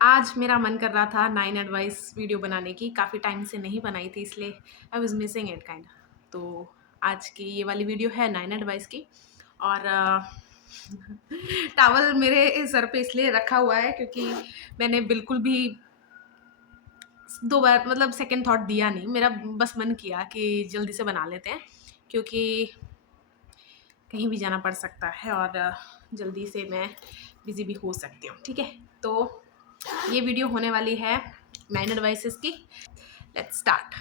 आज मेरा मन कर रहा था 9 एडवाइस वीडियो बनाने की, काफ़ी टाइम से नहीं बनाई थी इसलिए I was missing it kind. तो आज की ये वाली वीडियो है 9 एडवाइस की। और टॉवल मेरे सर पे इसलिए रखा हुआ है क्योंकि मैंने बिल्कुल भी 2 बार मतलब सेकंड थॉट दिया नहीं। मेरा बस मन किया कि जल्दी से बना लेते हैं क्योंकि कहीं भी जाना पड़ सकता है और जल्दी से मैं बिज़ी भी हो सकती हूँ, ठीक है? तो ये वीडियो होने वाली है 9 एडवाइसेस की। Let's start.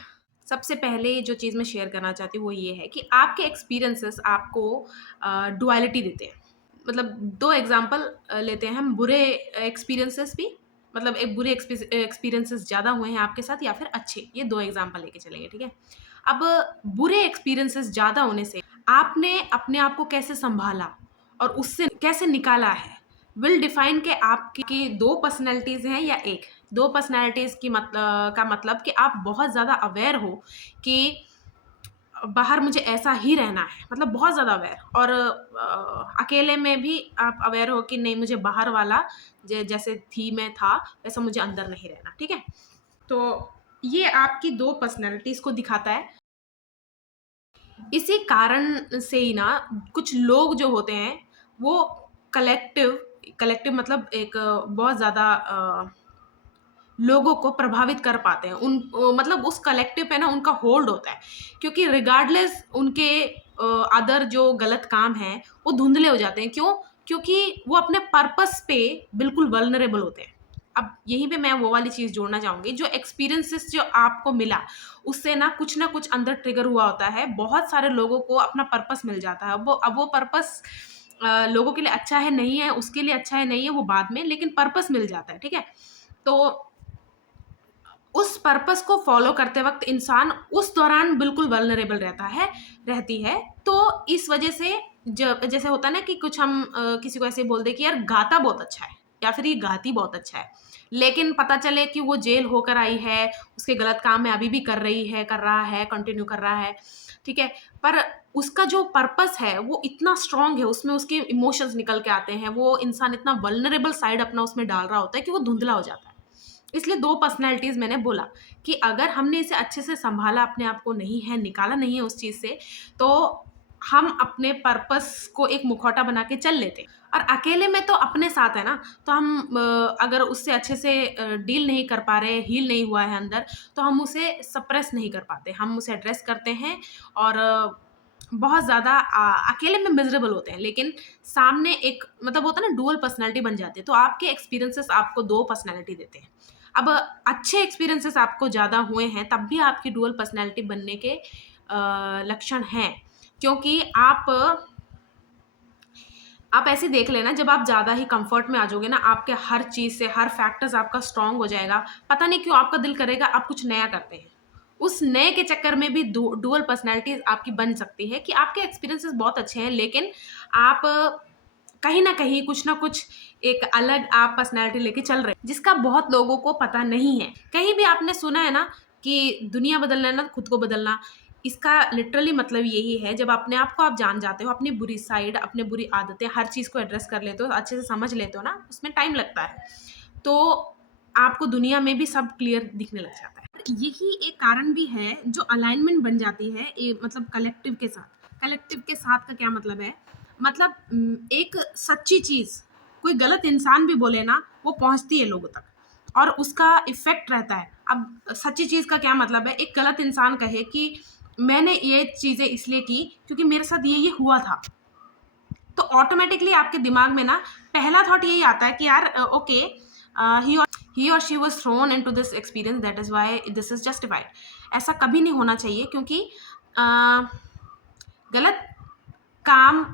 सबसे पहले जो चीज़ मैं शेयर करना चाहती हूँ वो ये है कि आपके एक्सपीरियंसेस आपको डुअलिटी देते हैं। मतलब 2 एग्ज़ाम्पल लेते हैं हम, बुरे एक्सपीरियंसेस भी, मतलब एक बुरे एक्सपीरियंसेस ज़्यादा हुए हैं आपके साथ या फिर अच्छे, ये 2 एग्ज़ाम्पल लेके चलेंगे, ठीक है? अब बुरे एक्सपीरियंसेस ज़्यादा होने से आपने अपने आप को कैसे सँभाला और उससे कैसे निकाला है, विल डिफाइन के आपकी 2 पर्सनैलिटीज़ हैं या 1। 2 पर्सनैलिटीज़ की का मतलब कि आप बहुत ज़्यादा अवेयर हो कि बाहर मुझे ऐसा ही रहना है, मतलब बहुत ज़्यादा अवेयर। और अकेले में भी आप अवेयर हो कि नहीं, मुझे बाहर वाला जैसे थी मैं था वैसा मुझे अंदर नहीं रहना, ठीक है? तो ये आपकी 2 पर्सनैलिटीज़ को दिखाता है। इसी कारण से ही ना कुछ लोग जो होते हैं वो कलेक्टिव कलेक्टिव मतलब एक बहुत ज़्यादा लोगों को प्रभावित कर पाते हैं। मतलब उस कलेक्टिव पे ना उनका होल्ड होता है क्योंकि रिगार्डलेस उनके अदर जो गलत काम हैं वो धुंधले हो जाते हैं। क्यों? क्योंकि वो अपने पर्पस पे बिल्कुल वल्नरेबल होते हैं। अब यहीं पे मैं वो वाली चीज़ जोड़ना चाहूँगी, जो एक्सपीरियंसेस जो आपको मिला उससे ना कुछ अंदर ट्रिगर हुआ होता है। बहुत सारे लोगों को अपना पर्पस मिल जाता है। अब वो पर्पस लोगों के लिए अच्छा है नहीं है, उसके लिए अच्छा है नहीं है वो बाद में, लेकिन पर्पस मिल जाता है, ठीक है? तो उस पर्पस को फॉलो करते वक्त इंसान उस दौरान बिल्कुल वल्नरेबल रहती है। तो इस वजह से जैसे होता है ना कि कुछ हम किसी को ऐसे बोल दे कि यार गाता बहुत अच्छा है या फिर ये गाती बहुत अच्छा है, लेकिन पता चले कि वो जेल होकर आई है, उसके गलत काम में अभी भी कर रहा है, कंटिन्यू कर रहा है, ठीक है? पर उसका जो पर्पस है वो इतना स्ट्रांग है, उसमें उसके इमोशंस निकल के आते हैं, वो इंसान इतना वल्नरेबल साइड अपना उसमें डाल रहा होता है कि वो धुंधला हो जाता है। इसलिए 2 पर्सनैलिटीज़ मैंने बोला कि अगर हमने इसे अच्छे से सँभाला, अपने आप को नहीं है, निकाला नहीं है उस चीज़ से, तो हम अपने पर्पस को एक मुखौटा बना के चल लेते हैं। और अकेले में तो अपने साथ है ना, तो हम अगर उससे अच्छे से डील नहीं कर पा रहे, हील नहीं हुआ है अंदर, तो हम उसे सप्रेस नहीं कर पाते। हम उसे एड्रेस करते हैं और बहुत ज़्यादा अकेले में मिज़रेबल होते हैं, लेकिन सामने एक मतलब होता है ना, डुअल पर्सनैलिटी बन जाती है। तो आपके एक्सपीरियंसेस आपको 2 पर्सनैलिटी देते हैं। अब अच्छे एक्सपीरियंसेस आपको ज़्यादा हुए हैं तब भी आपकी डुअल पर्सनैलिटी बनने के लक्षण हैं, क्योंकि आप ऐसे देख लेना, जब आप ज़्यादा ही कंफर्ट में आ जाओगे ना, आपके हर चीज़ से हर फैक्टर्स आपका स्ट्रांग हो जाएगा। पता नहीं क्यों आपका दिल करेगा आप कुछ नया करते हैं। उस नए के चक्कर में भी डुअल पर्सनैलिटीज़ आपकी बन सकती है कि आपके एक्सपीरियंसेस बहुत अच्छे हैं, लेकिन आप कहीं न कहीं कुछ न कुछ एक अलग आप पर्सनैलिटी लेके चल रहे हैं, जिसका बहुत लोगों को पता नहीं है। कहीं भी आपने सुना है ना कि दुनिया बदलना है ना खुद को बदलना, इसका लिटरली मतलब यही है, जब अपने आप को आप जान जाते हो, अपनी बुरी साइड, अपनी बुरी आदतें, हर चीज़ को एड्रेस कर लेते हो, अच्छे से समझ लेते हो ना, उसमें टाइम लगता है। तो आपको दुनिया में भी सब क्लियर दिखने लग जाता है। यही एक कारण भी है जो अलाइनमेंट बन जाती है मतलब कलेक्टिव के साथ। कलेक्टिव के साथ का क्या मतलब है? मतलब एक सच्ची चीज़ कोई गलत इंसान भी बोले ना, वो पहुँचती है लोगों तक और उसका इफ़ेक्ट रहता है। अब सच्ची चीज़ का क्या मतलब है? एक गलत इंसान कहे कि मैंने ये चीज़ें इसलिए की क्योंकि मेरे साथ ये हुआ था। तो ऑटोमेटिकली आपके दिमाग में ना पहला थॉट यही आता है कि यार ओके, ही और she was thrown into this experience, that is why this is justified. ऐसा कभी नहीं होना चाहिए क्योंकि गलत काम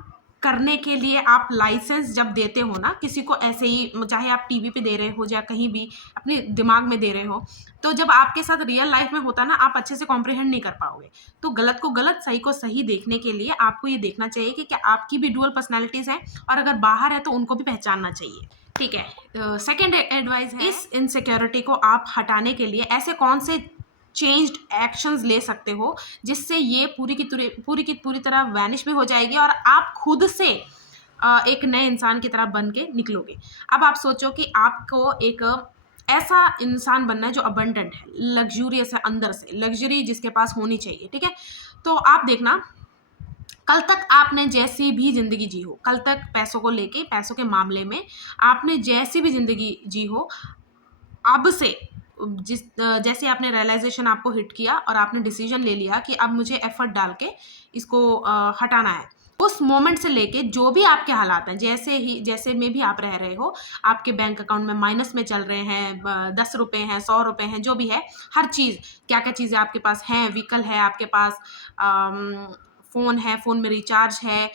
करने के लिए आप लाइसेंस जब देते हो ना किसी को, ऐसे ही चाहे आप टीवी पे दे रहे हो या कहीं भी अपने दिमाग में दे रहे हो, तो जब आपके साथ रियल लाइफ में होता ना, आप अच्छे से कॉम्प्रिहेंड नहीं कर पाओगे। तो गलत को गलत, सही को सही देखने के लिए आपको ये देखना चाहिए कि क्या आपकी भी डुअल पर्सनैलिटीज़ हैं, और अगर बाहर है तो उनको भी पहचानना चाहिए, ठीक है? सेकेंड एडवाइस है, इस इनसिक्योरिटी को आप हटाने के लिए ऐसे कौन से चेंज्ड एक्शंस ले सकते हो जिससे ये पूरी तरह वैनिश भी हो जाएगी और आप खुद से एक नए इंसान की तरह बन के निकलोगे। अब आप सोचो कि आपको एक ऐसा इंसान बनना है जो अबंडेंट है, लग्जूरियस है, अंदर से लग्जरी जिसके पास होनी चाहिए, ठीक है। तो आप देखना, कल तक आपने जैसी भी जिंदगी जी हो, कल तक पैसों को लेके, पैसों के मामले में आपने जैसी भी जिंदगी जी हो, अब से जैसे आपने रियलाइजेशन आपको हिट किया और आपने डिसीजन ले लिया कि अब मुझे एफर्ट डाल के इसको हटाना है, उस मोमेंट से लेके जो भी आपके हालात हैं, जैसे में भी आप रह रहे हो, आपके बैंक अकाउंट में माइनस में चल रहे हैं, 10 रुपए हैं, 100 रुपए हैं, जो भी है, हर चीज़, क्या क्या चीज़ें आपके पास हैं, व्हीकल है आपके पास, फ़ोन है, फ़ोन में रिचार्ज है,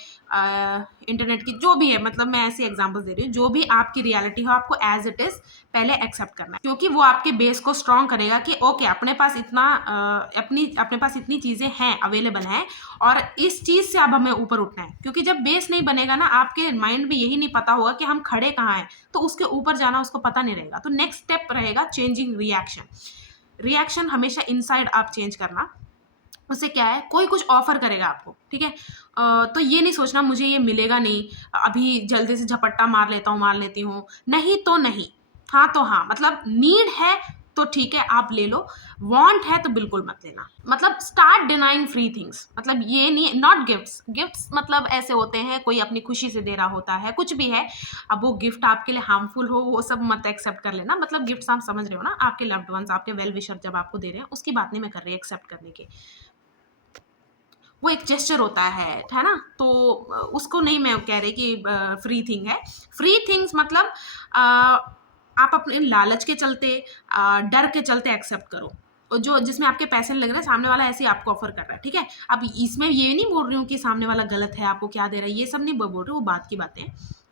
इंटरनेट की जो भी है, मतलब मैं ऐसी एग्जांपल्स दे रही हूँ, जो भी आपकी रियलिटी हो आपको एज इट इज़ पहले एक्सेप्ट करना है, क्योंकि वो आपके बेस को स्ट्रॉन्ग करेगा कि ओके, अपने पास अपने पास इतनी चीज़ें हैं, अवेलेबल हैं, और इस चीज़ से अब हमें ऊपर उठना है। क्योंकि जब बेस नहीं बनेगा ना, आपके माइंड में यही नहीं पता होगा कि हम खड़े कहाँ हैं, तो उसके ऊपर जाना उसको पता नहीं रहेगा। तो नेक्स्ट स्टेप रहेगा चेंजिंग रिएक्शन हमेशा इनसाइड आप चेंज करना। उससे क्या है, कोई कुछ ऑफर करेगा आपको, ठीक है, तो ये नहीं सोचना मुझे ये मिलेगा नहीं, अभी जल्दी से झपट्टा मार लेती हूँ, नहीं तो नहीं, हाँ तो हाँ, मतलब नीड है तो ठीक है आप ले लो, वांट है तो बिल्कुल मत लेना। मतलब स्टार्ट डिनाइंग फ्री थिंग्स, मतलब ये नहीं, नॉट गिफ्ट्स मतलब ऐसे होते हैं कोई अपनी खुशी से दे रहा होता है, कुछ भी है, अब वो गिफ्ट आपके लिए हार्मफुल हो वो सब मत एक्सेप्ट कर लेना। मतलब गिफ्ट्स आप समझ रहे हो ना, आपके लव्ड वंस, आपके वेल विशर जब आपको दे रहे हैं, उसकी बात नहीं मैं कर रही एक्सेप्ट करने की, वो एक जेस्चर होता है ना, तो उसको नहीं मैं कह रही कि फ्री थिंग है। फ्री थिंग्स मतलब आप अपने लालच के चलते, डर के चलते एक्सेप्ट करो, जो जिसमें आपके पैसे लग रहे हैं, सामने वाला ऐसे ही आपको ऑफर कर रहा है, ठीक है। अब इसमें ये नहीं बोल रही हूँ कि सामने वाला गलत है, आपको क्या दे रहा है, ये सब नहीं बोल रही हूँ, वो बात की बातें,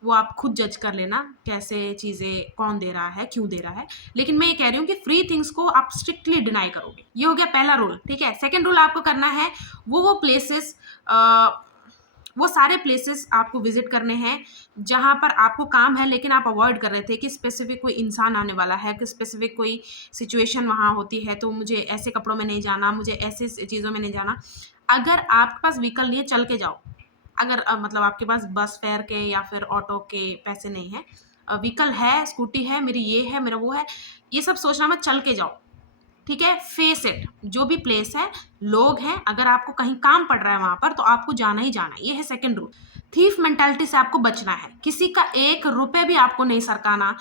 वो आप खुद जज कर लेना कैसे चीज़ें, कौन दे रहा है, क्यों दे रहा है। लेकिन मैं ये कह रही हूँ कि फ्री थिंग्स को आप स्ट्रिक्टली डिनाई करोगे, ये हो गया पहला रूल, ठीक है। सेकंड रूल आपको करना है, वो प्लेसेस, वो सारे प्लेसेस आपको विजिट करने हैं जहाँ पर आपको काम है, लेकिन आप अवॉइड कर रहे थे कि स्पेसिफिक कोई इंसान आने वाला है, कि स्पेसिफिक कोई सिचुएशन वहाँ होती है, तो मुझे ऐसे कपड़ों में नहीं जाना, मुझे ऐसे चीज़ों में नहीं जाना। अगर आपके पास व्हीकल नहीं है, चल के जाओ। अगर मतलब आपके पास बस फेयर के या फिर ऑटो के पैसे नहीं है, व्हीकल है, स्कूटी है, मेरी ये है, मेरा वो है, ये सब सोचना मत, चल के जाओ, ठीक है। फेस इट, जो भी प्लेस है, लोग हैं, अगर आपको कहीं काम पड़ रहा है वहां पर, तो आपको जाना ही जाना है, ये है सेकंड रूल। थीफ मेंटालिटी से आपको बचना है, किसी का 1 रुपए भी आपको नहीं सरकाना।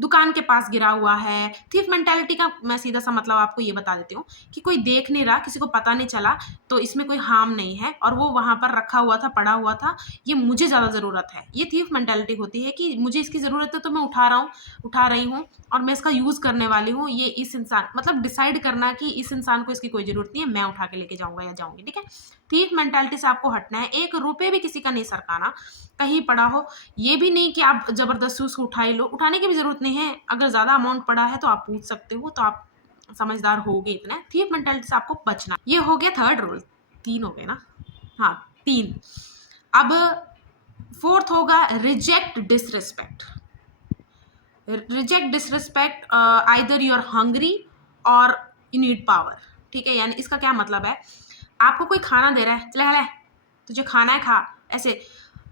दुकान के पास गिरा हुआ है, थीफ मेंटालिटी का मैं सीधा सा मतलब आपको ये बता देती हूँ कि कोई देख नहीं रहा, किसी को पता नहीं चला, तो इसमें कोई हार्म नहीं है, और वो वहां पर रखा हुआ था, पड़ा हुआ था, ये मुझे ज़्यादा ज़रूरत है। ये थीफ मेंटालिटी होती है कि मुझे इसकी ज़रूरत है तो मैं उठा रही हूँ, और मैं इसका यूज़ करने वाली हूँ। ये इस इंसान, मतलब डिसाइड करना कि इस इंसान को इसकी कोई ज़रूरत नहीं है, मैं उठा के लेके जाऊँगा या जाऊँगी, ठीक है। थीफ मेंटालिटी से आपको हटना है, 1 रुपए भी किसी का नहीं सरकाना, कहीं पड़ा हो, ये भी नहीं कि आप ज़बरदस्ती उसको उठा ही लो, उठाने की भी ज़रूरत नहीं है, अगर ज़्यादा अमाउंट पड़ा है तो आप पूछ सकते हो, तो आप समझदार होगे इतना। थीफ मेंटालिटी से आपको बचना, ये हो गया थर्ड रूल, 3 हो गए ना, हाँ 3। अब फोर्थ होगा reject disrespect. Reject disrespect, either you are hungry or you need power, ठीक है। यानी इसका क्या मतलब है, आपको कोई खाना दे रहा है, चले हले तुझे खाना है खा, ऐसे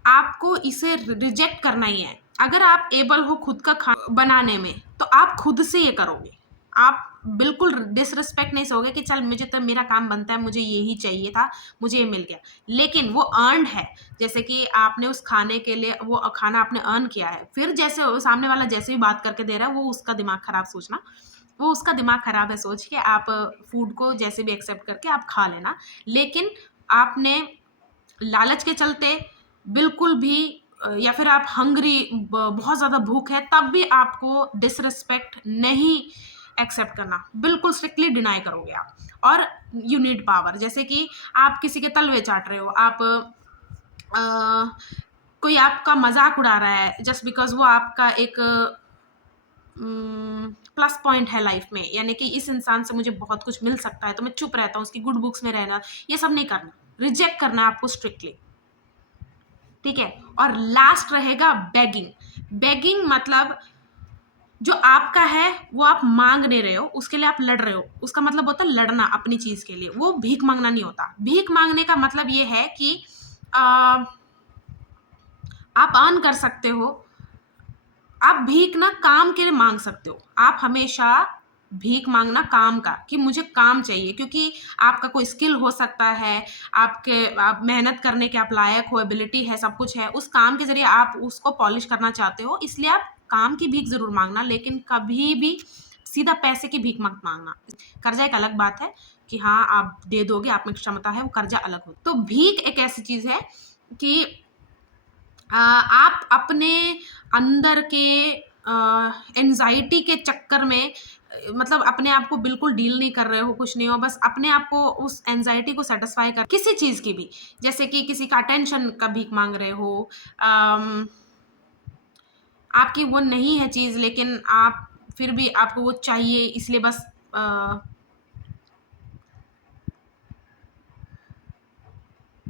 आपको इसे रिजेक्ट करना ही है। अगर आप एबल हो खुद का खाना बनाने में, तो आप खुद से ये करोगे, आप बिल्कुल डिसरिस्पेक्ट नहीं सोगे कि चल मुझे तो मेरा काम बनता है, मुझे यही चाहिए था, मुझे ये मिल गया, लेकिन वो अर्नड है। जैसे कि आपने उस खाने के लिए, वो खाना आपने अर्न किया है, फिर जैसे सामने वाला जैसे भी बात करके दे रहा है, वो उसका दिमाग खराब सोचना, वो उसका दिमाग खराब है सोच के आप फूड को जैसे भी एक्सेप्ट करके आप खा लेना। लेकिन आपने लालच के चलते बिल्कुल भी या फिर आप हंग्री, बहुत ज़्यादा भूख है, तब भी आपको डिसरिस्पेक्ट नहीं एक्सेप्ट करना, बिल्कुल स्ट्रिक्टली डिनाई करोगे आप। और यू नीड पावर, जैसे कि आप किसी के तलवे चाट रहे हो, आप कोई आपका मजाक उड़ा रहा है जस्ट बिकॉज वो आपका एक प्लस पॉइंट है लाइफ में, यानी कि इस इंसान से मुझे बहुत कुछ मिल सकता है, तो मैं चुप रहता हूँ, उसकी गुड बुक्स में रहना, ये सब नहीं करना, रिजेक्ट करना है आपको स्ट्रिक्टली, ठीक है। और लास्ट रहेगा बेगिंग मतलब जो आपका है वो आप मांग नहीं रहे हो, उसके लिए आप लड़ रहे हो, उसका मतलब होता है लड़ना अपनी चीज के लिए, वो भीख मांगना नहीं होता। भीख मांगने का मतलब ये है कि आप अर्न कर सकते हो, आप भीख ना काम के लिए मांग सकते हो। आप हमेशा भीख मांगना काम का, कि मुझे काम चाहिए, क्योंकि आपका कोई स्किल हो सकता है, आप मेहनत करने के आप लायक हो, एबिलिटी है, सब कुछ है, उस काम के जरिए आप उसको पॉलिश करना चाहते हो, इसलिए आप काम की भीख जरूर मांगना, लेकिन कभी भी सीधा पैसे की भीख मत मांगना। कर्जा एक अलग बात है कि हाँ आप दे दोगे, आप में क्षमता है, वो कर्जा अलग हो। तो भीख एक ऐसी चीज है कि आप अपने अंदर के एंजाइटी के चक्कर में मतलब अपने आप को बिल्कुल डील नहीं कर रहे हो, कुछ नहीं हो, बस अपने आप को उस एंजाइटी को सेटिस्फाई कर किसी चीज की भी, जैसे कि किसी का अटेंशन का भीख मांग रहे हो, अम, आपकी वो नहीं है चीज, लेकिन आप फिर भी आपको वो चाहिए, इसलिए बस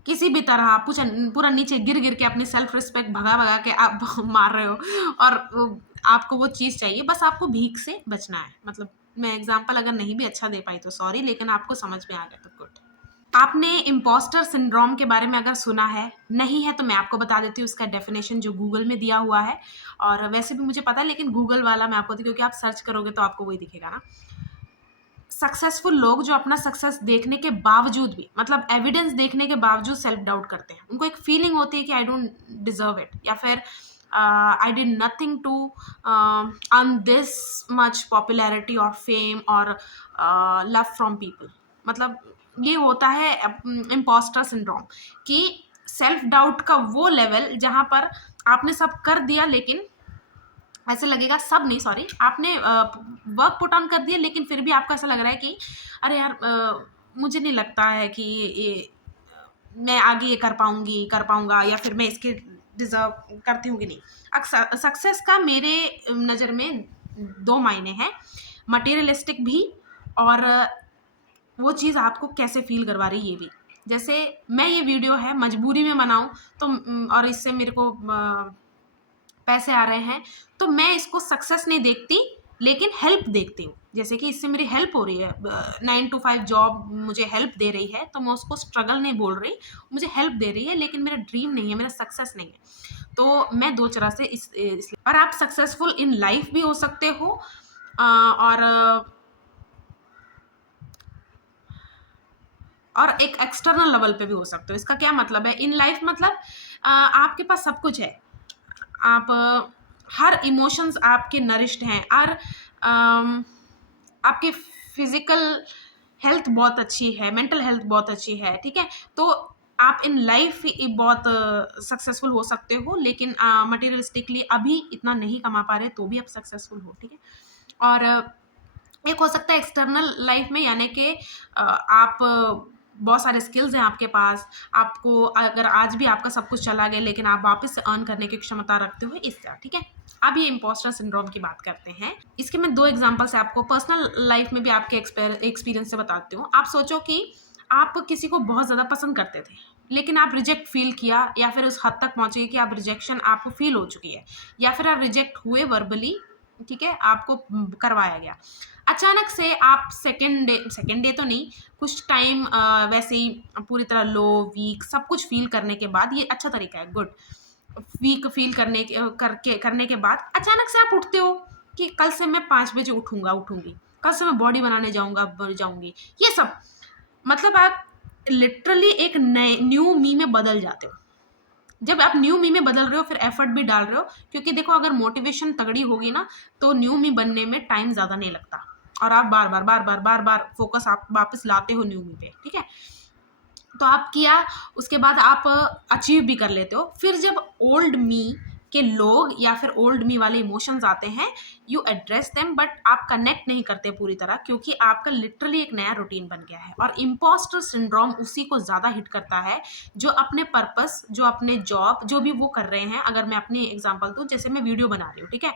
किसी भी तरह आप पूरा नीचे गिर गिर के अपनी सेल्फ रिस्पेक्ट भगा भगा के आप मार रहे हो, और आपको वो चीज़ चाहिए, बस आपको भीख से बचना है। मतलब मैं एग्जांपल अगर नहीं भी अच्छा दे पाई तो सॉरी, लेकिन आपको समझ में आ गया तो गुड। आपने इम्पोस्टर सिंड्रोम के बारे में अगर सुना है, नहीं है तो मैं आपको बता देती हूँ उसका डेफिनेशन जो गूगल में दिया हुआ है, और वैसे भी मुझे पता है, लेकिन गूगल वाला मैं आपको, क्योंकि आप सर्च करोगे तो आपको वही दिखेगा ना। सक्सेसफुल लोग जो अपना सक्सेस देखने के बावजूद भी, मतलब एविडेंस देखने के बावजूद सेल्फ डाउट करते हैं, उनको एक फीलिंग होती है कि आई डोंट डिजर्व इट, या फिर I did nothing to earn this much popularity और फेम और लव फ्रॉम पीपल। मतलब ये होता है इम्पोस्टर सिंड्रोम, कि सेल्फ डाउट का वो लेवल जहाँ पर आपने सब कर दिया, लेकिन ऐसे लगेगा, सब नहीं सॉरी, आपने वर्क पुट ऑन कर दिया, लेकिन फिर भी आपको ऐसा लग रहा है कि अरे यार मुझे नहीं लगता है कि ये मैं आगे ये कर पाऊंगा, या फिर मैं इसके डिजर्व करती हूँ कि नहीं। अक्सर सक्सेस का मेरे नज़र में दो मायने हैं, मटेरियलिस्टिक भी, और वो चीज़ आपको कैसे फील करवा रही है ये भी। जैसे मैं ये वीडियो है मजबूरी में बनाऊं, तो और इससे मेरे को पैसे आ रहे हैं, तो मैं इसको सक्सेस नहीं देखती, लेकिन हेल्प देखती हूँ। जैसे कि इससे मेरी हेल्प हो रही है, 9 to 5 जॉब मुझे हेल्प दे रही है, तो मैं उसको स्ट्रगल नहीं बोल रही, मुझे हेल्प दे रही है, लेकिन मेरा ड्रीम नहीं है, मेरा सक्सेस नहीं है। तो मैं दो तरह से और आप सक्सेसफुल इन लाइफ भी हो सकते हो, और एक एक्सटर्नल लेवल पे भी हो सकते हो। इसका क्या मतलब है, इन लाइफ मतलब आपके पास सब कुछ है, आप हर इमोशंस आपके नरिश्ड हैं, और आपके फिजिकल हेल्थ बहुत अच्छी है, मेंटल हेल्थ बहुत अच्छी है, ठीक है। तो आप इन लाइफ बहुत सक्सेसफुल हो सकते हो, लेकिन मटेरियलिस्टिकली अभी इतना नहीं कमा पा रहे तो भी आप सक्सेसफुल हो, ठीक है। और एक हो सकता है एक्सटर्नल लाइफ में, यानी कि आप बहुत सारे स्किल्स हैं आपके पास, आपको अगर आज भी आपका सब कुछ चला गया, लेकिन आप वापस से अर्न करने की क्षमता रखते हो, इस तरह, ठीक है। अब ये इम्पोस्टर सिंड्रोम की बात करते हैं। इसके मैं दो एग्जांपल्स आपको पर्सनल लाइफ में भी आपके एक्सपीरियंस से बताती हूँ। आप सोचो कि आप किसी को बहुत ज़्यादा पसंद करते थे, लेकिन आप रिजेक्ट फील किया, या फिर उस हद तक पहुंचे कि आप रिजेक्शन आपको फील हो चुकी है, या फिर आप रिजेक्ट हुए वर्बली, ठीक है, आपको करवाया गया। अचानक से आप सेकेंड डे तो नहीं, कुछ टाइम वैसे ही पूरी तरह लो, वीक, सब कुछ फील करने के बाद, ये अच्छा तरीका है, गुड। वीक फील करने के बाद अचानक से आप उठते हो कि कल से मैं 5 बजे उठूंगी, कल से मैं बॉडी बनाने जाऊंगी, ये सब, मतलब आप लिटरली एक नए न्यू मी में बदल जाते हो। जब आप न्यू मी में बदल रहे हो, फिर एफर्ट भी डाल रहे हो, क्योंकि देखो अगर मोटिवेशन तगड़ी होगी ना, तो न्यू मी बनने में टाइम ज़्यादा नहीं लगता, और आप बार बार फोकस आप वापस लाते हो न्यू मी पे, ठीक है। तो आप किया, उसके बाद आप अचीव भी कर लेते हो। फिर जब ओल्ड मी के लोग या फिर ओल्ड मी वाले इमोशंस आते हैं, यू एड्रेस देम, बट आप कनेक्ट नहीं करते पूरी तरह, क्योंकि आपका लिटरली एक नया रूटीन बन गया है। और इम्पोस्टर सिंड्रोम उसी को ज़्यादा हिट करता है जो अपने पर्पस, जो अपने जॉब, जो भी वो कर रहे हैं। अगर मैं अपनी एग्जांपल दूँ, जैसे मैं वीडियो बना रही हूँ, ठीक है,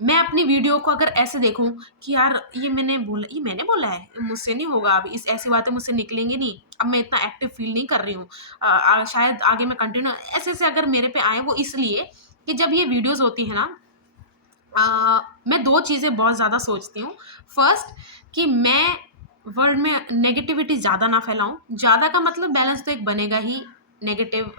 मैं अपनी वीडियो को अगर ऐसे देखूं कि यार ये मैंने बोला है, मुझसे नहीं होगा, अब इस ऐसी बातें मुझसे निकलेंगी नहीं, अब मैं इतना एक्टिव फील नहीं कर रही हूँ, शायद आगे मैं कंटिन्यू ऐसे अगर मेरे पे आए, वो इसलिए कि जब ये वीडियोस होती है ना, मैं दो चीज़ें बहुत ज़्यादा सोचती हूँ। फर्स्ट, कि मैं वर्ल्ड में नेगेटिविटी ज़्यादा ना फैलाऊं, ज़्यादा का मतलब बैलेंस तो एक बनेगा ही, नेगेटिव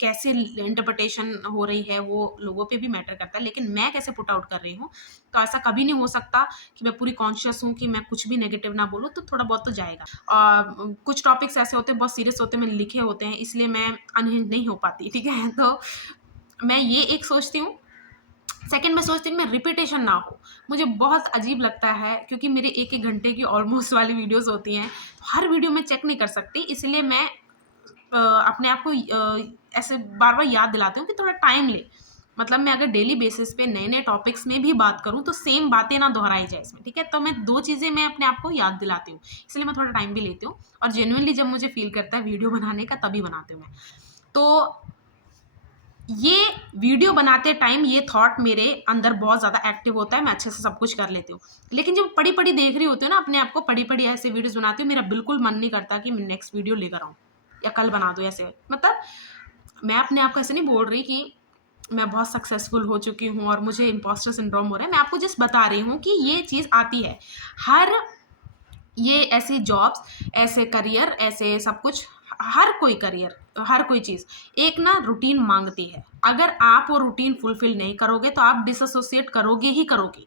कैसे इंटरप्रिटेशन हो रही है वो लोगों पे भी मैटर करता है, लेकिन मैं कैसे पुट आउट कर रही हूँ, तो ऐसा कभी नहीं हो सकता कि मैं पूरी कॉन्शियस हूँ कि मैं कुछ भी नेगेटिव ना बोलूँ, तो थोड़ा बहुत तो जाएगा। कुछ टॉपिक्स ऐसे होते हैं बहुत सीरियस होते हैं, मैंने लिखे होते हैं, इसलिए मैं अनहिंज नहीं हो पाती, ठीक है। तो मैं ये एक सोचती हूँ। सेकंड मैं सोचती हूँ मैं रिपीटेशन ना हो। मुझे बहुत अजीब लगता है क्योंकि मेरे 1-1 घंटे की ऑलमोस्ट वाली वीडियोज़ होती हैं। हर वीडियो में चेक नहीं कर सकती, इसलिए मैं अपने आप को ऐसे बार-बार याद दिलाती हूँ कि थोड़ा टाइम ले। मतलब मैं अगर डेली बेसिस पे नए-नए टॉपिक्स में भी बात करूँ तो सेम बातें ना दोहराई जाए इसमें, ठीक है? तो मैं 2 चीज़ें मैं अपने आप को याद दिलाती हूँ, इसलिए मैं थोड़ा टाइम भी लेती हूँ और जेन्युइनली जब मुझे फ़ील करता है वीडियो बनाने का तभी बनाती हूँ मैं। तो ये वीडियो बनाते टाइम ये थॉट मेरे अंदर बहुत ज़्यादा एक्टिव होता है, मैं अच्छे से सब कुछ कर लेती हूँ। लेकिन जब पड़ी-पड़ी देख रही होती हूँ ना अपने आप को, पड़ी-पड़ी ऐसे वीडियोज़ बनाती हूँ, मेरा बिल्कुल मन नहीं करता कि मैं नेक्स्ट वीडियो लेकर आऊँ या कल बना दूँ ऐसे। मतलब मैं अपने आप को ऐसे नहीं बोल रही कि मैं बहुत सक्सेसफुल हो चुकी हूँ और मुझे इम्पोस्टर सिंड्रोम हो रहा है। मैं आपको जस्ट बता रही हूँ कि ये चीज़ आती है। हर ये ऐसी जॉब्स, ऐसे करियर, ऐसे सब कुछ, हर कोई करियर, हर कोई चीज़ एक ना रूटीन माँगती है। अगर आप वो रूटीन फुलफ़िल नहीं करोगे तो आप डिसएसोसिएट करोगे ही करोगे।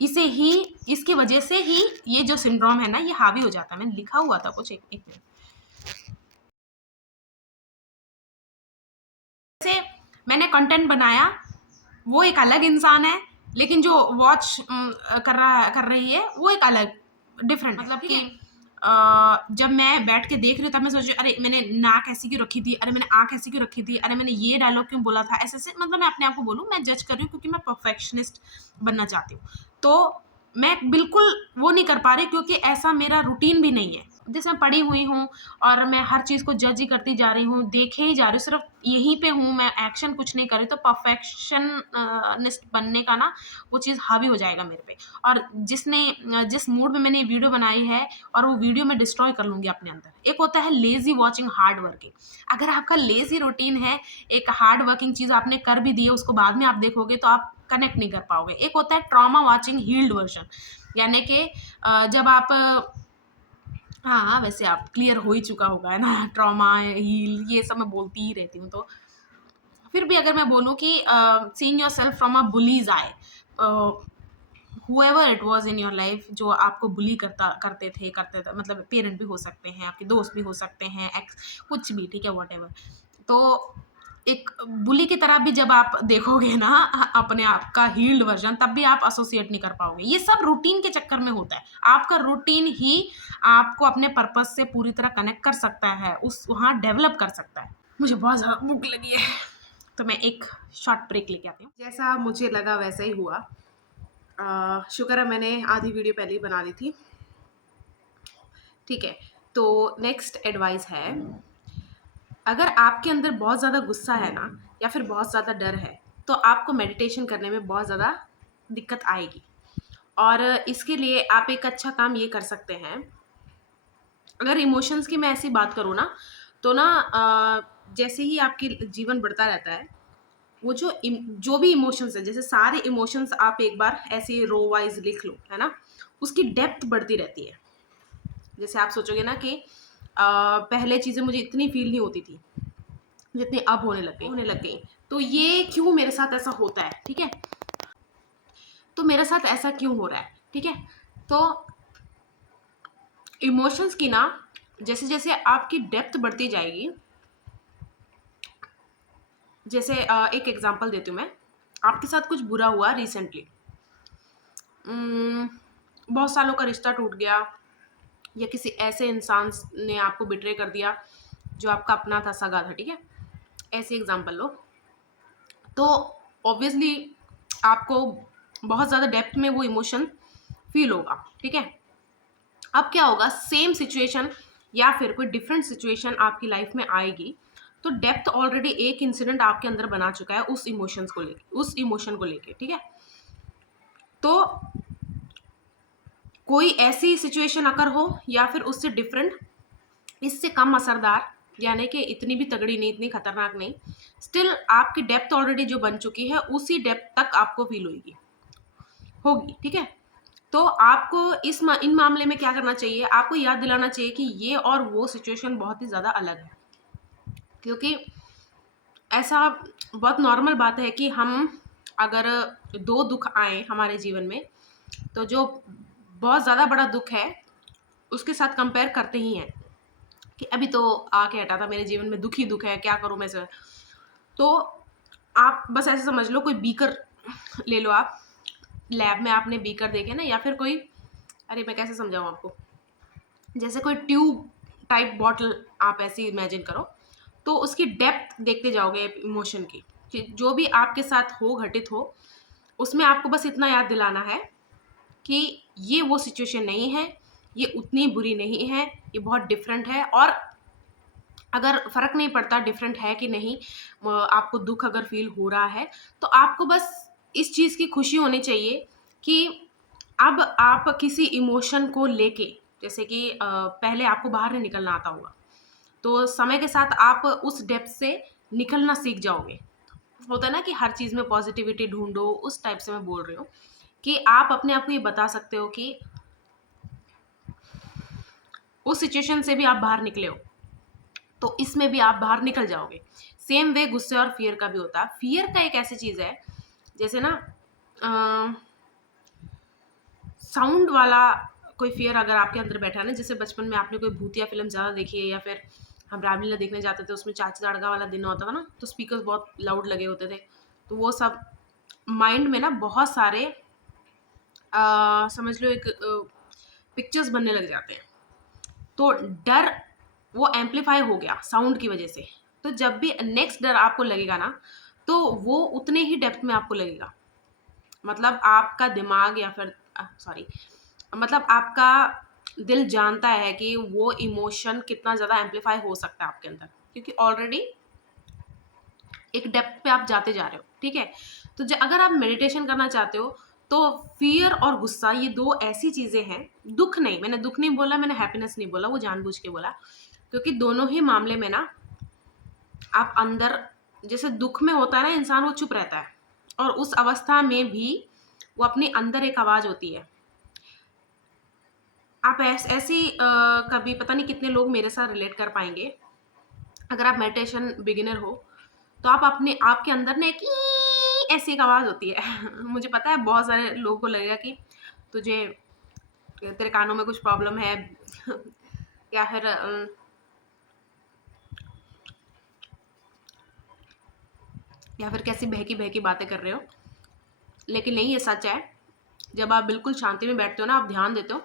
इसे ही इसकी वजह से ही ये जो सिंड्रोम है ना ये हावी हो जाता है। मैंने लिखा हुआ था कुछ, एक मिनट। जैसे मैंने कंटेंट बनाया, वो एक अलग इंसान है, लेकिन जो वॉच कर रही है वो एक अलग डिफरेंट, मतलब कि जब मैं बैठ के देख रही हूँ तब मैं सोच रही हूँ अरे मैंने नाक ऐसी क्यों रखी थी, अरे मैंने आँख ऐसी क्यों रखी थी, अरे मैंने ये डायलॉग क्यों बोला था, ऐसे-ऐसे। मतलब मैं अपने आप को बोलूँ मैं जज कर रही हूँ क्योंकि मैं परफेक्शनिस्ट बनना चाहती हूँ। तो मैं बिल्कुल वो नहीं कर पा रही क्योंकि ऐसा मेरा रूटीन भी नहीं है। जैसे मैं पड़ी हुई हूँ और मैं हर चीज़ को जज ही करती जा रही हूँ, देखे ही जा रही हूँ, सिर्फ़ यहीं पे हूँ, मैं एक्शन कुछ नहीं कर रही, तो परफेक्शनिस्ट बनने का ना वो चीज़ हावी हो जाएगा मेरे पे। और जिस मूड में मैंने ये वीडियो बनाई है और वो वीडियो मैं डिस्ट्रॉय कर लूँगी अपने अंदर। एक होता है लेज़ी वॉचिंग, हार्ड वर्किंग। अगर आपका लेज़ी रूटीन है, एक हार्ड वर्किंग चीज़ आपने कर भी दी है, उसको बाद में आप देखोगे तो आप कनेक्ट नहीं कर पाओगे। एक होता है ट्रॉमा वॉचिंग हील्ड वर्ज़न, यानी कि जब आप हाँ, हाँ, वैसे आप क्लियर हो ही चुका होगा, है ना? ट्रॉमा, हील, ये सब मैं बोलती ही रहती हूँ। तो फिर भी अगर मैं बोलूँ कि seeing yourself from a bullies I, whoever it was in your life, जो आपको बुली करते थे, मतलब पेरेंट भी हो सकते हैं, आपके दोस्त भी हो सकते हैं, एक्स, कुछ भी, ठीक है, व्हाटएवर। तो एक बुली की तरह भी जब आप देखोगे ना अपने आप का हील्ड वर्ज़न, तब भी आप एसोसिएट नहीं कर पाओगे। ये सब रूटीन के चक्कर में होता है। आपका रूटीन ही आपको अपने पर्पज़ से पूरी तरह कनेक्ट कर सकता है, उस वहाँ डेवलप कर सकता है। मुझे बहुत ज़्यादा भूख लगी है, तो मैं एक शॉर्ट ब्रेक लेके आती हूँ। जैसा मुझे लगा वैसा ही हुआ। शुक्र है मैंने आधी वीडियो पहले ही बना ली थी। ठीक है, तो नेक्स्ट एडवाइस है, अगर आपके अंदर बहुत ज़्यादा गुस्सा है ना या फिर बहुत ज़्यादा डर है, तो आपको मेडिटेशन करने में बहुत ज़्यादा दिक्कत आएगी। और इसके लिए आप एक अच्छा काम ये कर सकते हैं। अगर इमोशंस की मैं ऐसी बात करूँ ना, तो ना जैसे ही आपकी जीवन बढ़ता रहता है, वो जो भी इमोशंस है, जैसे सारे इमोशंस आप एक बार ऐसे रो वाइज लिख लो, है ना? उसकी डेप्थ बढ़ती रहती है। जैसे आप सोचोगे ना कि पहले चीज़ें मुझे इतनी फील नहीं होती थी जितनी अब होने लग गई। तो ये क्यों मेरे साथ ऐसा होता है, ठीक है? तो मेरे साथ ऐसा क्यों हो रहा है, ठीक है? तो इमोशंस की ना जैसे-जैसे आपकी डेप्थ बढ़ती जाएगी, जैसे एक एग्ज़ाम्पल देती हूँ मैं। आपके साथ कुछ बुरा हुआ रिसेंटली, बहुत सालों का रिश्ता टूट गया या किसी ऐसे इंसान ने आपको बिट्रे कर दिया जो आपका अपना था, सगा था, ठीक है? ऐसे एग्ज़ाम्पल लो। तो ऑब्वियसली आपको बहुत ज़्यादा डेप्थ में वो इमोशन फ़ील होगा, ठीक है? अब क्या होगा, सेम सिचुएशन या फिर कोई डिफरेंट सिचुएशन आपकी लाइफ में आएगी, तो डेप्थ ऑलरेडी एक इंसिडेंट आपके अंदर बना चुका है उस इमोशन को लेके, ठीक है? तो कोई ऐसी सिचुएशन अगर हो या फिर उससे डिफरेंट, इससे कम असरदार, यानी कि इतनी भी तगड़ी नहीं, इतनी खतरनाक नहीं, स्टिल आपकी डेप्थ ऑलरेडी जो बन चुकी है उसी डेप्थ तक आपको फील होगी, ठीक है? तो आपको इन मामले में क्या करना चाहिए, आपको याद दिलाना चाहिए कि ये और वो सिचुएशन बहुत ही ज़्यादा अलग है। क्योंकि ऐसा बहुत नॉर्मल बात है कि हम अगर 2 दुःख आएँ हमारे जीवन में, तो जो बहुत ज़्यादा बड़ा दुःख है, उसके साथ कंपेयर करते ही हैं कि अभी तो आके हटा था मेरे जीवन में, दुःख ही दुःख है, क्या करूँ मैं इसे? तो आप बस ऐसे समझ लो, कोई बीकर ले लो आप, लैब में आपने बीकर देखे ना, या फिर कोई, अरे मैं कैसे समझाऊँ आपको? जैसे कोई ट्यूब टाइप बॉटल आप ऐसे इमेजिन करो, तो उसकी डेप्थ देखते जाओगे इमोशन की, कि जो भी आपके साथ हो, घटित हो, उसमें आपको बस इतना याद दिलाना है कि ये वो सिचुएशन नहीं है, ये उतनी बुरी नहीं है, ये बहुत डिफरेंट है। और अगर फ़र्क नहीं पड़ता डिफरेंट है कि नहीं, आपको दुःख अगर फ़ील हो रहा है, तो आपको बस इस चीज़ की खुशी होनी चाहिए कि अब आप किसी इमोशन को लेके, जैसे कि पहले आपको बाहर नहीं निकलना आता होगा, तो समय के साथ आप उस डेप्थ से निकलना सीख जाओगे। होता है ना कि हर चीज़ में पॉज़िटिविटी ढूँढो, उस टाइप से मैं बोल रही हूँ कि आप अपने आप को ये बता सकते हो कि उस सिचुएशन से भी आप बाहर निकले हो, तो इसमें भी आप बाहर निकल जाओगे। सेम वे गुस्से और फ़ियर का भी होता है। फ़ियर का एक ऐसी चीज़ है, जैसे ना अ, साउंड वाला कोई फ़ियर अगर आपके अंदर बैठा है ना, जैसे बचपन में आपने कोई भूतिया फ़िल्म ज़्यादा देखी है, या फिर हम रामलीला देखने जाते थे, उसमें चाचा दड़गा वाला दिन होता था ना, तो स्पीकर्स बहुत लाउड लगे होते थे। तो वो सब माइंड में ना बहुत सारे समझ लो एक पिक्चर्स बनने लग जाते हैं। तो डर वो एम्प्लीफाई हो गया साउंड की वजह से। तो जब भी नेक्स्ट डर आपको लगेगा ना, तो वो उतने ही डेप्थ में आपको लगेगा। मतलब आपका दिमाग या फिर सॉरी, मतलब आपका दिल जानता है कि वो इमोशन कितना ज़्यादा एम्प्लीफाई हो सकता है आपके अंदर, क्योंकि ऑलरेडी एक डेप्थ पे आप जाते जा रहे हो, ठीक है? तो अगर आप मेडिटेशन करना चाहते हो, तो फ़ियर और गुस्सा ये 2 ऐसी चीज़ें हैं, दुःख नहीं, मैंने दुःख नहीं बोला, मैंने हैप्पीनेस नहीं बोला, वो जानबूझ के बोला। क्योंकि दोनों ही मामले में ना आप अंदर, जैसे दुःख में होता है ना इंसान, वो चुप रहता है, और उस अवस्था में भी वो अपने अंदर एक आवाज़ होती है। आप ऐसी कभी पता नहीं कितने लोग मेरे साथ रिलेट कर पाएँगे। अगर आप मेडिटेशन बिगिनर हो, तो आप अपने आपके अंदर ना एक ई ऐसी एक आवाज़ होती है। मुझे पता है बहुत सारे लोगों को लगेगा कि तुझे तेरे कानों में कुछ प्रॉब्लम है या फिर कैसी बहकी-बहकी बातें कर रहे हो। लेकिन नहीं, ये सच है। जब आप बिल्कुल शांति में बैठते हो ना, आप ध्यान देते हो,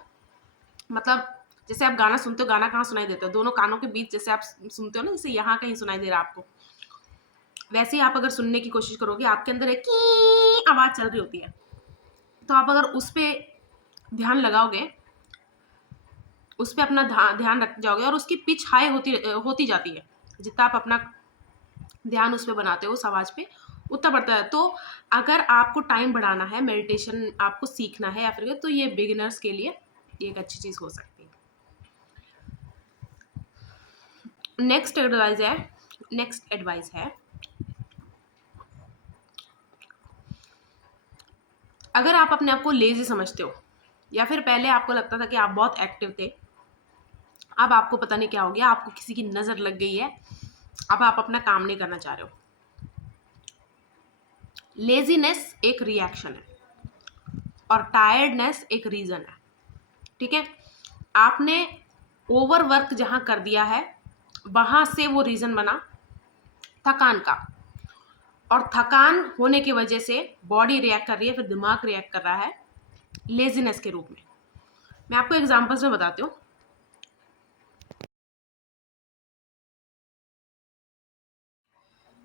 मतलब जैसे आप गाना सुनते हो, गाना कहाँ सुनाई देता है? दोनों कानों के बीच जैसे आप सुनते हो ना, जैसे यहाँ कहीं सुनाई दे रहा है आपको। वैसे ही आप अगर सुनने की कोशिश करोगे, आपके अंदर एक की आवाज़ चल रही होती है। तो आप अगर उस पे ध्यान लगाओगे, उस पे अपना ध्यान रख जाओगे, और उसकी पिच हाई होती जाती है। जितना आप अपना ध्यान उस पे बनाते हो, उस आवाज़ पे, उतना बढ़ता है। तो अगर आपको टाइम बढ़ाना है, मेडिटेशन आपको सीखना है या फिर, तो ये बिगिनर्स के लिए ये एक अच्छी चीज़ हो सकती है। नेक्स्ट एडवाइस है, अगर आप अपने आप को लेज़ी समझते हो, या फिर पहले आपको लगता था कि आप बहुत एक्टिव थे, अब आपको पता नहीं क्या हो गया, आपको किसी की नज़र लग गई है, अब आप अपना काम नहीं करना चाह रहे हो। लेज़ीनेस एक रिएक्शन है, और टायर्डनेस एक रीज़न है, ठीक है? आपने ओवरवर्क जहाँ कर दिया है, वहाँ से वो रीज़न बना थकान का, और थकान होने की वजह से बॉडी रिएक्ट कर रही है, फिर दिमाग रिएक्ट कर रहा है लेज़ीनेस के रूप में। मैं आपको एग्ज़ाम्पल्स में बताती हूँ।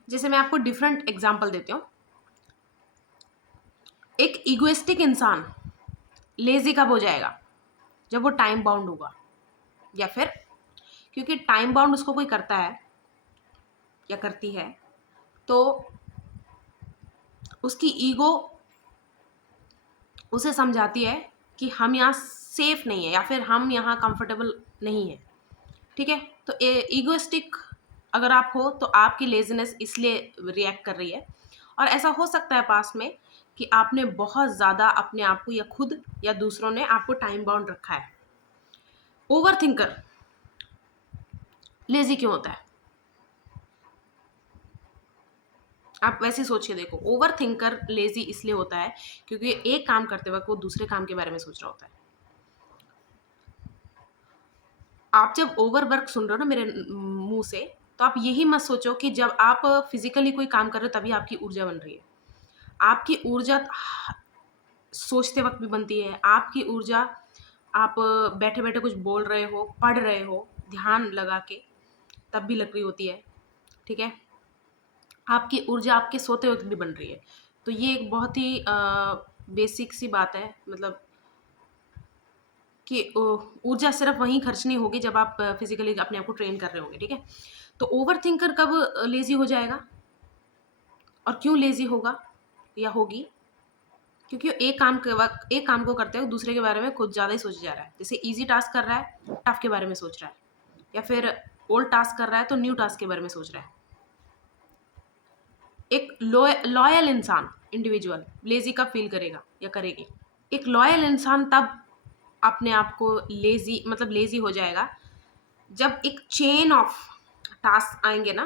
जैसे मैं आपको डिफरेंट एग्ज़ाम्पल देती हूँ। एक इगोइस्टिक इंसान लेज़ी कब हो जाएगा? जब वो टाइम बाउंड होगा, या फिर क्योंकि टाइम बाउंड उसको कोई करता है या करती है, तो उसकी ईगो उसे समझाती है कि हम यहाँ सेफ नहीं है, या फिर हम यहाँ कंफर्टेबल नहीं है, ठीक है? तो ईगोइस्टिक अगर आप हो, तो आपकी लेज़ीनेस इसलिए रिएक्ट कर रही है। और ऐसा हो सकता है पास्ट में कि आपने बहुत ज़्यादा अपने आप को, या खुद या दूसरों ने आपको टाइम बाउंड रखा है। ओवर थिंकर लेज़ी क्यों होता है? आप वैसे सोच के देखो, ओवर थिंकर लेजी इसलिए होता है क्योंकि एक काम करते वक्त वो दूसरे काम के बारे में सोच रहा होता है। आप जब ओवर वर्क सुन रहे हो ना मेरे मुंह से, तो आप यही मत सोचो कि जब आप फिजिकली कोई काम कर रहे हो तभी आपकी ऊर्जा बन रही है। आपकी ऊर्जा सोचते वक्त भी बनती है। आपकी ऊर्जा आप बैठे बैठे कुछ बोल रहे हो, पढ़ रहे हो ध्यान लगा के, तब भी लग रही होती है। ठीक है, आपकी ऊर्जा आपके सोते वक्त भी बन रही है। तो ये एक बहुत ही बेसिक सी बात है, मतलब कि ऊर्जा सिर्फ वहीं खर्च नहीं होगी जब आप फिजिकली अपने आप को ट्रेन कर रहे होंगे। ठीक है, तो ओवर थिंकर कब लेजी हो जाएगा और क्यों लेजी होगा या होगी? क्योंकि वो एक काम को करते हुए दूसरे के बारे में कुछ ज़्यादा ही सोचे जा रहा है। जैसे इजी टास्क कर रहा है, टफ के बारे में सोच रहा है, या फिर ओल्ड टास्क कर रहा है तो न्यू टास्क के बारे में सोच रहा है। एक लॉयल इंसान, इंडिविजुअल लेजी कब फील करेगा या करेगी? एक लॉयल इंसान तब अपने आप को लेजी, मतलब लेजी हो जाएगा जब एक चेन ऑफ टास्क आएंगे ना,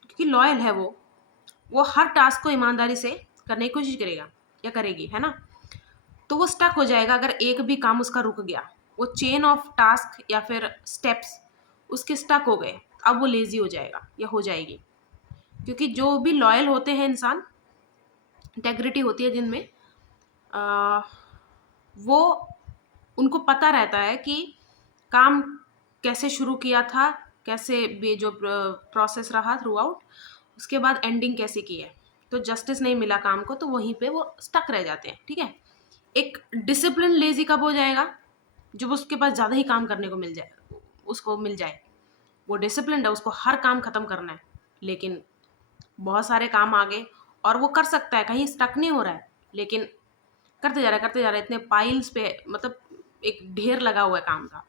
क्योंकि लॉयल है वो हर टास्क को ईमानदारी से करने की कोशिश करेगा या करेगी, है ना। तो वो स्टक हो जाएगा अगर एक भी काम उसका रुक गया, वो चेन ऑफ टास्क या फिर स्टेप्स उसके स्टक हो गए, अब वो लेजी हो जाएगा या हो जाएगी। क्योंकि जो भी लॉयल होते हैं इंसान, इंटेग्रिटी होती है जिनमें, आ, वो उनको पता रहता है कि काम कैसे शुरू किया था, कैसे भी जो प्रोसेस रहा थ्रू आउट, उसके बाद एंडिंग कैसे की है। तो जस्टिस नहीं मिला काम को तो वहीं पे वो स्टक रह जाते हैं। ठीक है, एक डिसिप्लिन लेजी कब हो जाएगा? जब उसके पास ज़्यादा ही काम करने को मिल जाए, उसको मिल जाए, वो डिसिप्लिन है, उसको हर काम खत्म करना है, लेकिन बहुत सारे काम आ गए और वो कर सकता है, कहीं स्टक नहीं हो रहा है, लेकिन करते जा रहा है इतने पाइल्स पे, मतलब एक ढेर लगा हुआ है काम का।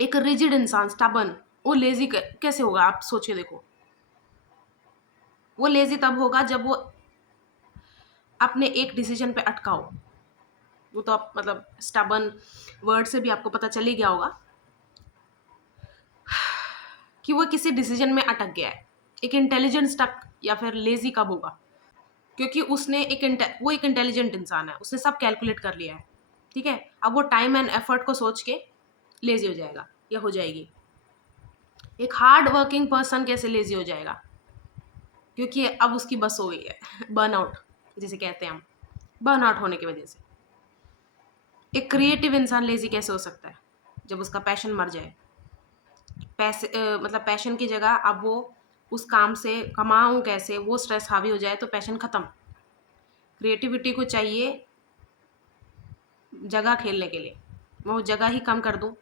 एक रिजिड इंसान, स्टबन, वो लेजी कैसे होगा? आप सोच के देखो। वो लेजी तब होगा जब वो अपने एक डिसीजन पे अटका हो। वो तो आप, मतलब स्टबन वर्ड से भी आपको पता चल ही गया होगा कि वो किसी डिसीजन में अटक गया है। एक इंटेलिजेंट स्टक या फिर लेजी कब होगा? क्योंकि उसने वो एक इंटेलिजेंट इंसान है, उसने सब कैलकुलेट कर लिया है। ठीक है, अब वो टाइम एंड एफर्ट को सोच के लेजी हो जाएगा या हो जाएगी। एक हार्ड वर्किंग पर्सन कैसे लेजी हो जाएगा? क्योंकि अब उसकी बस हो गई है, बर्नआउट जिसे कहते हैं हम, बर्नआउट होने की वजह से। एक क्रिएटिव इंसान लेजी कैसे हो सकता है? जब उसका पैशन मर जाए, मतलब पैशन की जगह अब वो उस काम से कमाऊं कैसे, वो स्ट्रेस हावी हो जाए तो पैशन खत्म। क्रिएटिविटी को चाहिए जगह खेलने के लिए, मैं वो जगह ही कम कर दूं,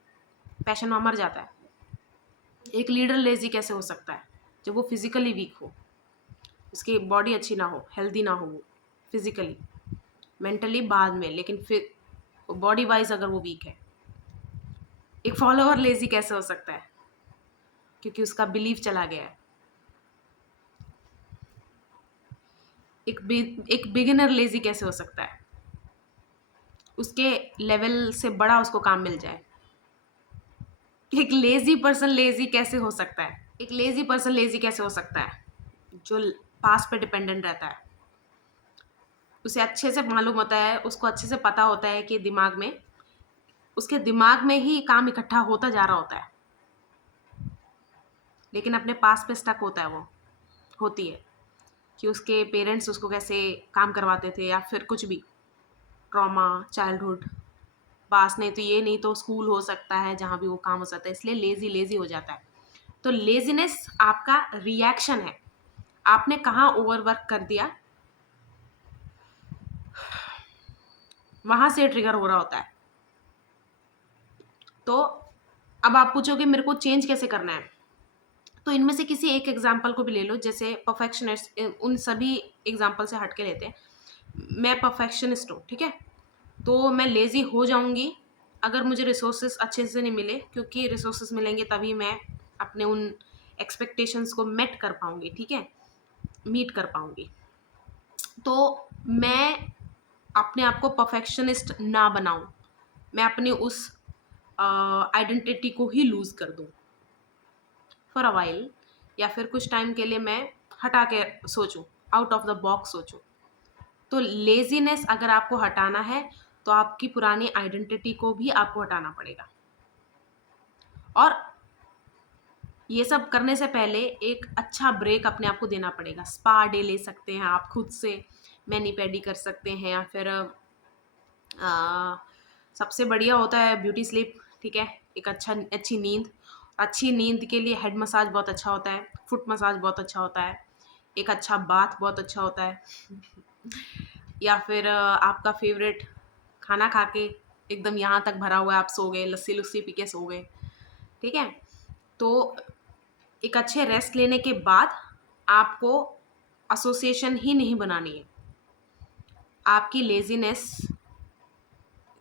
पैशन वहाँ मर जाता है। एक लीडर लेजी कैसे हो सकता है? जब वो फिजिकली वीक हो, उसकी बॉडी अच्छी ना हो, हेल्दी ना हो, वो फिजिकली, मेंटली बाद में, लेकिन फिर बॉडी वाइज अगर वो वीक है। एक फॉलोअर लेजी कैसे हो सकता है? क्योंकि उसका बिलीफ चला गया है। एक बिगिनर लेजी कैसे हो सकता है? उसके लेवल से बड़ा उसको काम मिल जाए। एक लेजी पर्सन लेजी कैसे हो सकता है? एक लेजी पर्सन लेजी कैसे हो सकता है? जो पास पे डिपेंडेंट रहता है, उसे अच्छे से मालूम होता है, उसको अच्छे से पता होता है कि उसके दिमाग में ही काम इकट्ठा होता जा रहा होता है, लेकिन अपने पास पे स्टक होता है। वो होती है कि उसके पेरेंट्स उसको कैसे काम करवाते थे, या फिर कुछ भी ट्रॉमा, चाइल्डहुड, पास नहीं तो ये, नहीं तो स्कूल हो सकता है जहाँ भी वो काम हो सकता है, इसलिए लेजी लेजी हो जाता है। तो लेजीनेस आपका रिएक्शन है, आपने कहाँ ओवरवर्क कर दिया, वहां से ट्रिगर हो रहा होता है। तो अब आप पूछोगे मेरे को चेंज कैसे करना है, तो इनमें से किसी एक एग्जाम्पल को भी ले लो। जैसे परफेक्शनिस्ट, उन सभी एग्जाम्पल से हट के लेते हैं। मैं परफेक्शनिस्ट हूँ, ठीक है, तो मैं लेजी हो जाऊंगी अगर मुझे रिसोर्सेस अच्छे से नहीं मिले, क्योंकि रिसोर्सेस मिलेंगे तभी मैं अपने उन एक्सपेक्टेशंस को मेट कर पाऊंगी। ठीक है, मीट कर पाऊंगी। तो मैं अपने आप को परफेक्शनिस्ट ना बनाऊं, मैं अपनी उस आइडेंटिटी को ही लूज कर दूं फॉर अ वाइल, या फिर कुछ टाइम के लिए मैं हटा के सोचो, आउट ऑफ द बॉक्स सोचो। तो लेजीनेस अगर आपको हटाना है तो आपकी पुरानी आइडेंटिटी को भी आपको हटाना पड़ेगा। और ये सब करने से पहले एक अच्छा ब्रेक अपने आप को देना पड़ेगा। स्पा डे ले सकते हैं आप खुद से, मैनी पेडी कर सकते हैं, या फिर सबसे बढ़िया होता है ब्यूटी स्लीप। ठीक है, एक अच्छी नींद। अच्छी नींद के लिए हेड मसाज बहुत अच्छा होता है, फुट मसाज बहुत अच्छा होता है, एक अच्छा बाथ बहुत अच्छा होता है। या फिर आपका फेवरेट खाना खा के एकदम यहाँ तक भरा हुआ है, आप सो गए, लस्सी लुस्सी पी के सो गए। ठीक है, तो एक अच्छे रेस्ट लेने के बाद आपको एसोसिएशन ही नहीं बनानी है आपकी लेजीनेस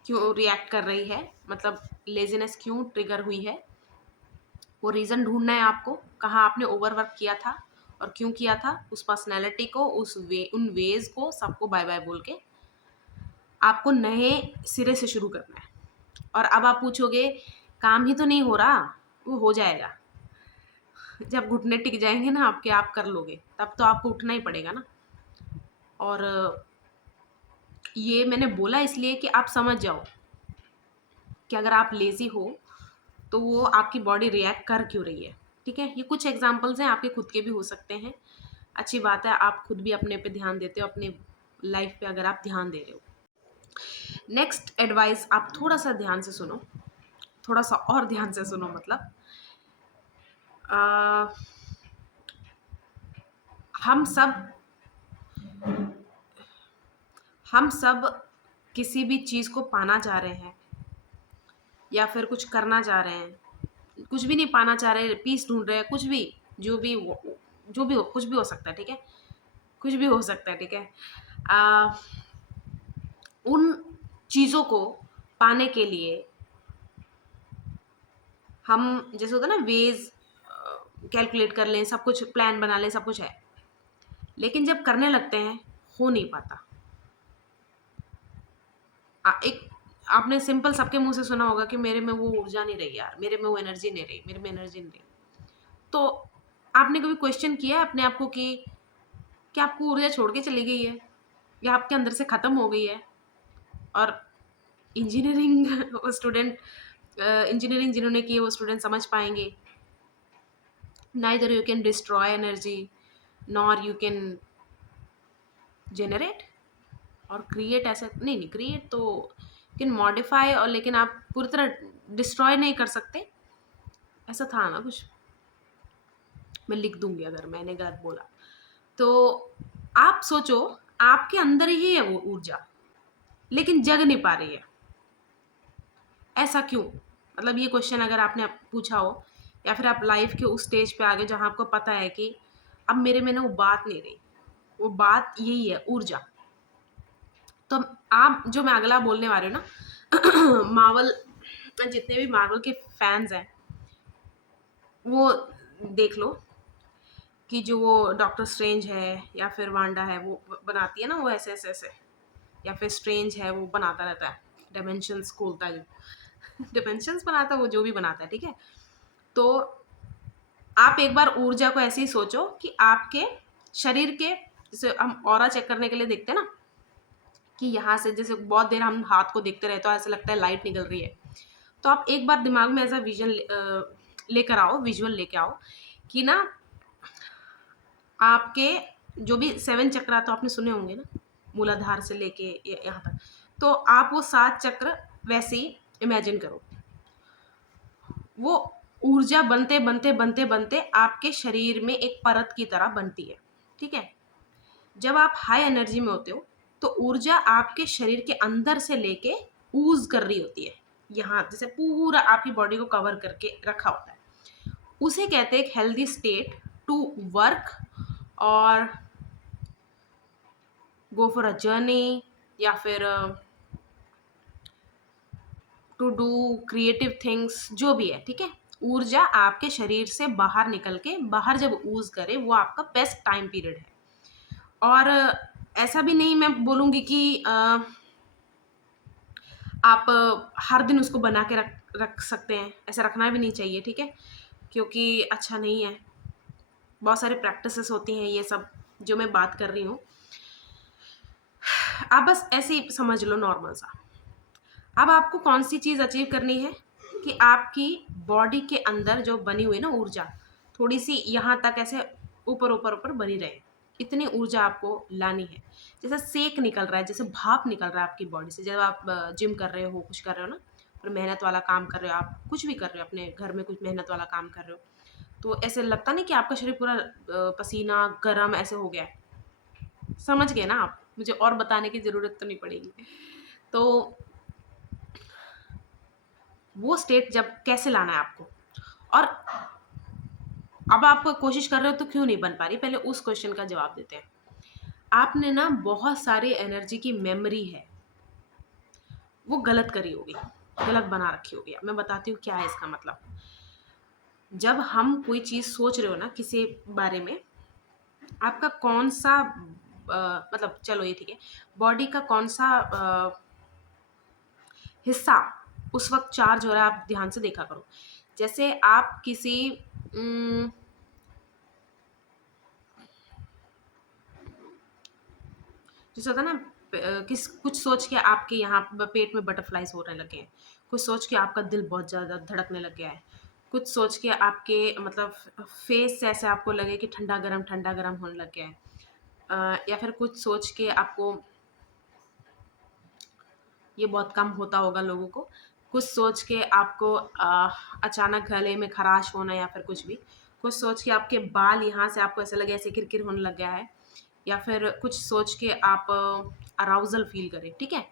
क्यों रिएक्ट कर रही है, मतलब लेजीनेस क्यों ट्रिगर हुई है, वो रीज़न ढूंढना है आपको। कहाँ आपने ओवरवर्क किया था और क्यों किया था, उस पर्सनैलिटी को, उन वेज को सबको बाय बाय बोल के आपको नए सिरे से शुरू करना है। और अब आप पूछोगे काम ही तो नहीं हो रहा, वो हो जाएगा। जब घुटने टिक जाएंगे ना आपके, आप कर लोगे, तब तो आपको उठना ही पड़ेगा ना। और ये मैंने बोला इसलिए कि आप समझ जाओ कि अगर आप लेज़ी हो तो वो आपकी बॉडी रिएक्ट कर क्यों रही है। ठीक है, ये कुछ एग्जांपल्स हैं, आपके खुद के भी हो सकते हैं। अच्छी बात है, आप खुद भी अपने पे ध्यान देते हो, अपने लाइफ पे अगर आप ध्यान दे रहे हो। नेक्स्ट एडवाइस आप थोड़ा सा ध्यान से सुनो, थोड़ा सा और ध्यान से सुनो। मतलब आ, हम सब हम सब किसी भी चीज़ को पाना चाह रहे हैं या फिर कुछ करना चाह रहे हैं, कुछ भी नहीं पाना चाह रहे, पीस ढूंढ रहे हैं, कुछ भी, जो भी हो, कुछ भी हो सकता है। ठीक है, कुछ भी हो सकता है। ठीक है, आ, उन चीज़ों को पाने के लिए हम, जैसे होता है ना, वेज कैलकुलेट कर लें, सब कुछ प्लान बना लें, सब कुछ है, लेकिन जब करने लगते हैं हो नहीं पाता। एक आपने सिंपल सबके मुंह से सुना होगा कि मेरे में वो ऊर्जा नहीं रही यार, मेरे में वो एनर्जी नहीं रही, मेरे में एनर्जी नहीं रही। तो आपने कभी क्वेश्चन किया अपने आप को कि क्या आपको ऊर्जा छोड़ के चली गई है या आपके अंदर से ख़त्म हो गई है? और इंजीनियरिंग स्टूडेंट, इंजीनियरिंग जिन्होंने की है वो स्टूडेंट समझ पाएंगे, neither you can destroy energy nor you can generate और क्रिएट। ऐसा नहीं, नहीं क्रिएट तो कैन मॉडिफाई, और लेकिन आप पूरी तरह डिस्ट्रॉय नहीं कर सकते। ऐसा था ना कुछ, मैं लिख दूंगी अगर मैंने गलत बोला तो। आप सोचो, आपके अंदर ही है वो ऊर्जा, लेकिन जग नहीं पा रही है, ऐसा क्यों? मतलब ये क्वेश्चन अगर आपने पूछा हो, या फिर आप लाइफ के उस स्टेज पे आ गए जहाँ आपको पता है कि अब मेरे में ना वो बात नहीं रही, वो बात यही है, ऊर्जा। तो आप, जो मैं अगला बोलने वाली हूँ ना, मार्वल, जितने भी मार्वल के फैंस हैं वो देख लो कि जो वो डॉक्टर स्ट्रेंज है या फिर वांडा है, वो बनाती है ना वो ऐसे ऐसे ऐसे, या फिर स्ट्रेंज है वो बनाता रहता है, डायमेंशंस खोलता है, जो डायमेंशंस बनाता है, वो जो भी बनाता है। ठीक है, तो आप एक बार ऊर्जा को ऐसे ही सोचो कि आपके शरीर के, जैसे हम ऑरा चेक करने के लिए देखते हैं ना, कि यहाँ से जैसे बहुत देर हम हाथ को देखते रहते हो, ऐसा लगता है लाइट निकल रही है। तो आप एक बार दिमाग में ऐसा विजन लेकर आओ, विजुअल लेके आओ कि ना आपके जो भी 7 चक्र तो आपने सुने होंगे ना, मूलाधार से लेके यहाँ तक, तो आप वो 7 चक्र वैसे ही इमेजिन करो। वो ऊर्जा बनते बनते बनते बनते आपके शरीर में एक परत की तरह बनती है। ठीक है, जब आप हाई एनर्जी में होते हो तो ऊर्जा आपके शरीर के अंदर से लेके ऊज कर रही होती है, यहाँ जैसे पूरा आपकी बॉडी को कवर करके रखा होता है। उसे कहते हैं एक हेल्दी स्टेट टू वर्क और गो फॉर अ जर्नी, या फिर टू डू क्रिएटिव थिंग्स, जो भी है। ठीक है, ऊर्जा आपके शरीर से बाहर निकल के, बाहर जब ऊज करे, वो आपका बेस्ट टाइम पीरियड है। और ऐसा भी नहीं मैं बोलूँगी कि आप हर दिन उसको बना के रख रख सकते हैं, ऐसा रखना भी नहीं चाहिए। ठीक है, क्योंकि अच्छा नहीं है। बहुत सारे प्रैक्टिसेस होती हैं ये सब जो मैं बात कर रही हूँ। आप बस ऐसे ही समझ लो नॉर्मल सा। अब आपको कौन सी चीज़ अचीव करनी है कि आपकी बॉडी के अंदर जो बनी हुई ना ऊर्जा, थोड़ी सी यहाँ तक ऐसे ऊपर ऊपर ऊपर बनी रहे, इतनी ऊर्जा आपको लानी है। जैसे सेक निकल रहा है, जैसे भाप निकल रहा है आपकी बॉडी से, जब आप जिम कर रहे हो, कुछ कर रहे हो ना, और मेहनत वाला काम कर रहे हो, आप कुछ भी कर रहे हो, अपने घर में कुछ मेहनत वाला काम कर रहे हो, तो ऐसे लगता नहीं कि आपका शरीर पूरा पसीना गर्म ऐसे हो गया है। समझ गए ना आप, मुझे और बताने की ज़रूरत तो नहीं पड़ेगी। तो वो स्टेट जब कैसे लाना है आपको, और अब आप कोशिश कर रहे हो तो क्यों नहीं बन पा रही, पहले उस क्वेश्चन का जवाब देते हैं। आपने ना बहुत सारी एनर्जी की मेमोरी है, वो गलत करी होगी, गलत बना रखी होगी। अब मैं बताती हूँ क्या है इसका मतलब। जब हम कोई चीज़ सोच रहे हो ना किसी बारे में, आपका कौन सा मतलब चलो ये ठीक है, बॉडी का कौन सा हिस्सा उस वक्त चार्ज हो रहा है, आप ध्यान से देखा करो। जैसे आप किसी उम, जैसे होता है ना, किस कुछ सोच के आपके यहाँ पेट में बटरफ्लाइज होने लगे हैं, कुछ सोच के आपका दिल बहुत ज़्यादा धड़कने लग गया है, कुछ सोच के आपके मतलब फेस से ऐसे आपको लगे कि ठंडा गरम होने लग गया है, या फिर कुछ सोच के आपको, ये बहुत कम होता होगा लोगों को, कुछ सोच के आपको अचानक गले में खराश होना, या फिर कुछ भी, कुछ सोच के आपके बाल यहाँ से आपको ऐसा लगे ऐसे किरकिर होने लग गया है, या फिर कुछ सोच के आप अराउजल फील करें, ठीक है।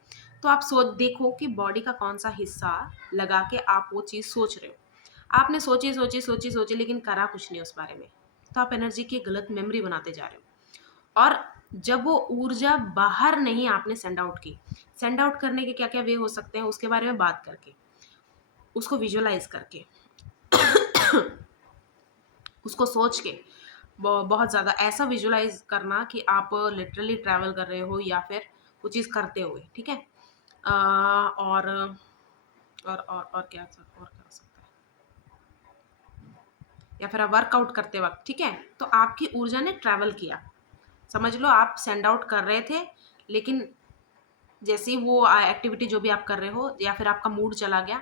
तो आप सोच देखो कि बॉडी का कौन सा हिस्सा लगा के आप वो चीज़ सोच रहे हो। आपने सोची लेकिन करा कुछ नहीं उस बारे में, तो आप एनर्जी की गलत मेमोरी बनाते जा रहे हो। और जब वो ऊर्जा बाहर नहीं आपने सेंड आउट की, सेंड आउट करने के क्या क्या वे हो सकते हैं उसके बारे में बात करके, उसको विजुअलाइज करके, उसको सोच के, बहुत ज़्यादा ऐसा विजुअलाइज करना कि आप लिटरली ट्रैवल कर रहे हो या फिर वो चीज़ करते हुए, ठीक है। और क्या हो सकता है, या फिर आप वर्कआउट करते वक्त, ठीक है, तो आपकी ऊर्जा ने ट्रैवल किया, समझ लो आप सेंड आउट कर रहे थे, लेकिन जैसे ही वो एक्टिविटी जो भी आप कर रहे हो या फिर आपका मूड चला गया,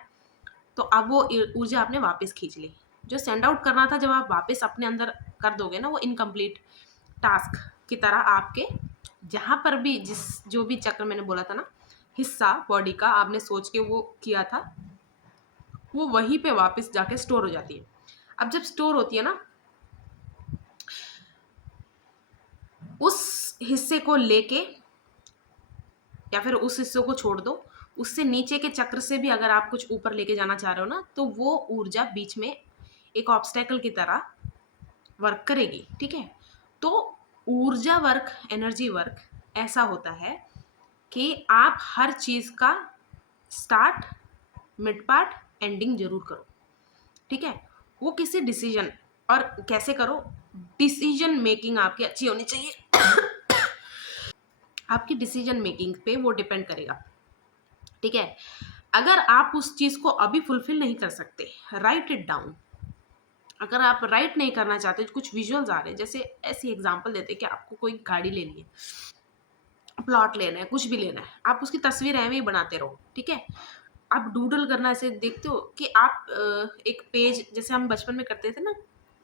तो अब वो ऊर्जा आपने वापस खींच ली। जो सेंड आउट करना था जब आप वापस अपने अंदर कर दोगे ना, वो इनकम्प्लीट टास्क की तरह आपके जहाँ पर भी जिस जो भी चक्र मैंने बोला था ना, हिस्सा बॉडी का आपने सोच के वो किया था, वो वहीं पे वापस जाके स्टोर हो जाती है। अब जब स्टोर होती है ना, उस हिस्से को लेके या फिर उस हिस्से को छोड़ दो, उससे नीचे के चक्र से भी अगर आप कुछ ऊपर लेके जाना चाह रहे हो ना, तो वो ऊर्जा बीच में एक ऑब्स्टेकल की तरह वर्क करेगी, ठीक है। तो ऊर्जा वर्क, एनर्जी वर्क ऐसा होता है कि आप हर चीज़ का स्टार्ट, मिड पार्ट, एंडिंग जरूर करो, ठीक है। वो किसी डिसीजन, और कैसे करो, डिसीजन मेकिंग आपकी अच्छी होनी चाहिए। आपकी डिसीजन मेकिंग पे वो डिपेंड करेगा, ठीक है। अगर आप उस चीज़ को अभी फुलफिल नहीं कर सकते, राइट इट डाउन। अगर आप राइट नहीं करना चाहते, कुछ विजुअल्स आ रहे हैं, जैसे ऐसी एग्जांपल देते हैं कि आपको कोई गाड़ी लेनी है, प्लॉट लेना है, कुछ भी लेना है, आप उसकी तस्वीर ऐਵੇਂ ही बनाते रहो, ठीक है। आप डूडल करना ऐसे देखते हो कि आप एक पेज, जैसे हम बचपन में करते थे ना,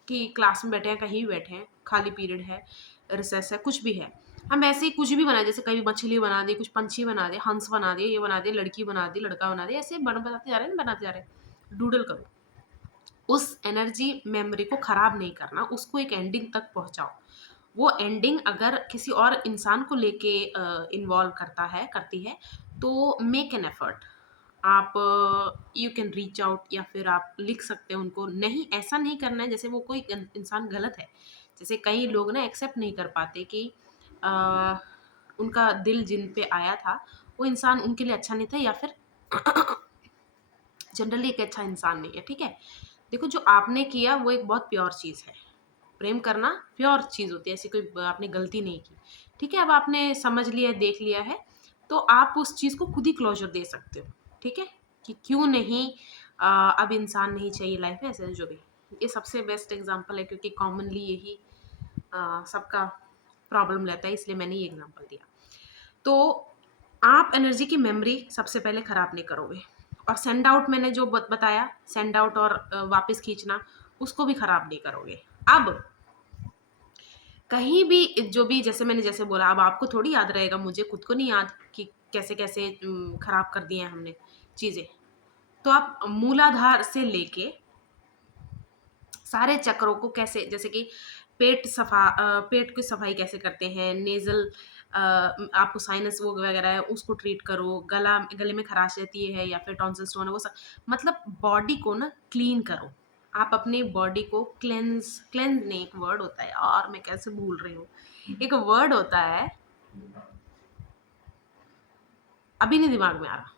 कि क्लास में बैठे हैं, कहीं भी बैठे हैं, खाली पीरियड है, रिसेस है, कुछ भी है, हम ऐसे ही कुछ भी बनाए, जैसे कभी मछली बना दी, कुछ पंछी बना दे, हंस बना दिए, ये बना दिए, लड़की बना दी, लड़का बना दिया, ऐसे बनाते जा रहे हैं, बनाते जा रहे हैं। डूडल करो, उस एनर्जी मेमोरी को खराब नहीं करना, उसको एक एंडिंग तक पहुंचाओ। वो एंडिंग अगर किसी और इंसान को लेके इन्वॉल्व करता है, करती है, तो मेक एन एफर्ट। आप यू कैन रीच आउट, या फिर आप लिख सकते हैं उनको, नहीं ऐसा नहीं करना है जैसे वो कोई इंसान गलत है। जैसे कई लोग ना एक्सेप्ट नहीं कर पाते कि अ, उनका दिल जिन पे आया था वो इंसान उनके लिए अच्छा नहीं था, या फिर जनरली एक अच्छा इंसान नहीं है, ठीक है। देखो जो आपने किया वो एक बहुत प्योर चीज़ है, प्रेम करना प्योर चीज़ होती है, ऐसी कोई आपने गलती नहीं की, ठीक है। अब आपने समझ लिया है, देख लिया है, तो आप उस चीज़ को खुद ही क्लोजर दे सकते हो, ठीक है, कि क्यों नहीं, अब इंसान नहीं चाहिए लाइफ में, ऐसे जो भी। ये सबसे बेस्ट एग्जांपल है, क्योंकि कॉमनली यही सबका प्रॉब्लम रहता है, इसलिए मैंने ये एग्जांपल दिया। तो आप एनर्जी की मेमोरी सबसे पहले ख़राब नहीं करोगे, और सेंड आउट मैंने जो बताया, सेंड आउट और वापस खींचना, उसको भी ख़राब नहीं करोगे। अब कहीं भी जो भी, जैसे बोला, अब आपको थोड़ी याद रहेगा, मुझे खुद को नहीं याद कि कैसे कैसे ख़राब कर दिए हैं हमने चीज़ें। तो आप मूलाधार से लेके सारे चक्रों को कैसे, जैसे कि पेट की सफाई कैसे करते हैं, नेजल आपको साइनस वो वगैरह है उसको ट्रीट करो, गले में खराश रहती है या फिर टॉन्सिल स्टोन है वो सब, मतलब बॉडी को ना क्लीन करो। आप अपनी बॉडी को क्लेंज क्लेंज नहीं, एक वर्ड होता है और मैं कैसे भूल रही हूँ, एक वर्ड होता है, अभी नहीं दिमाग में आ रहा।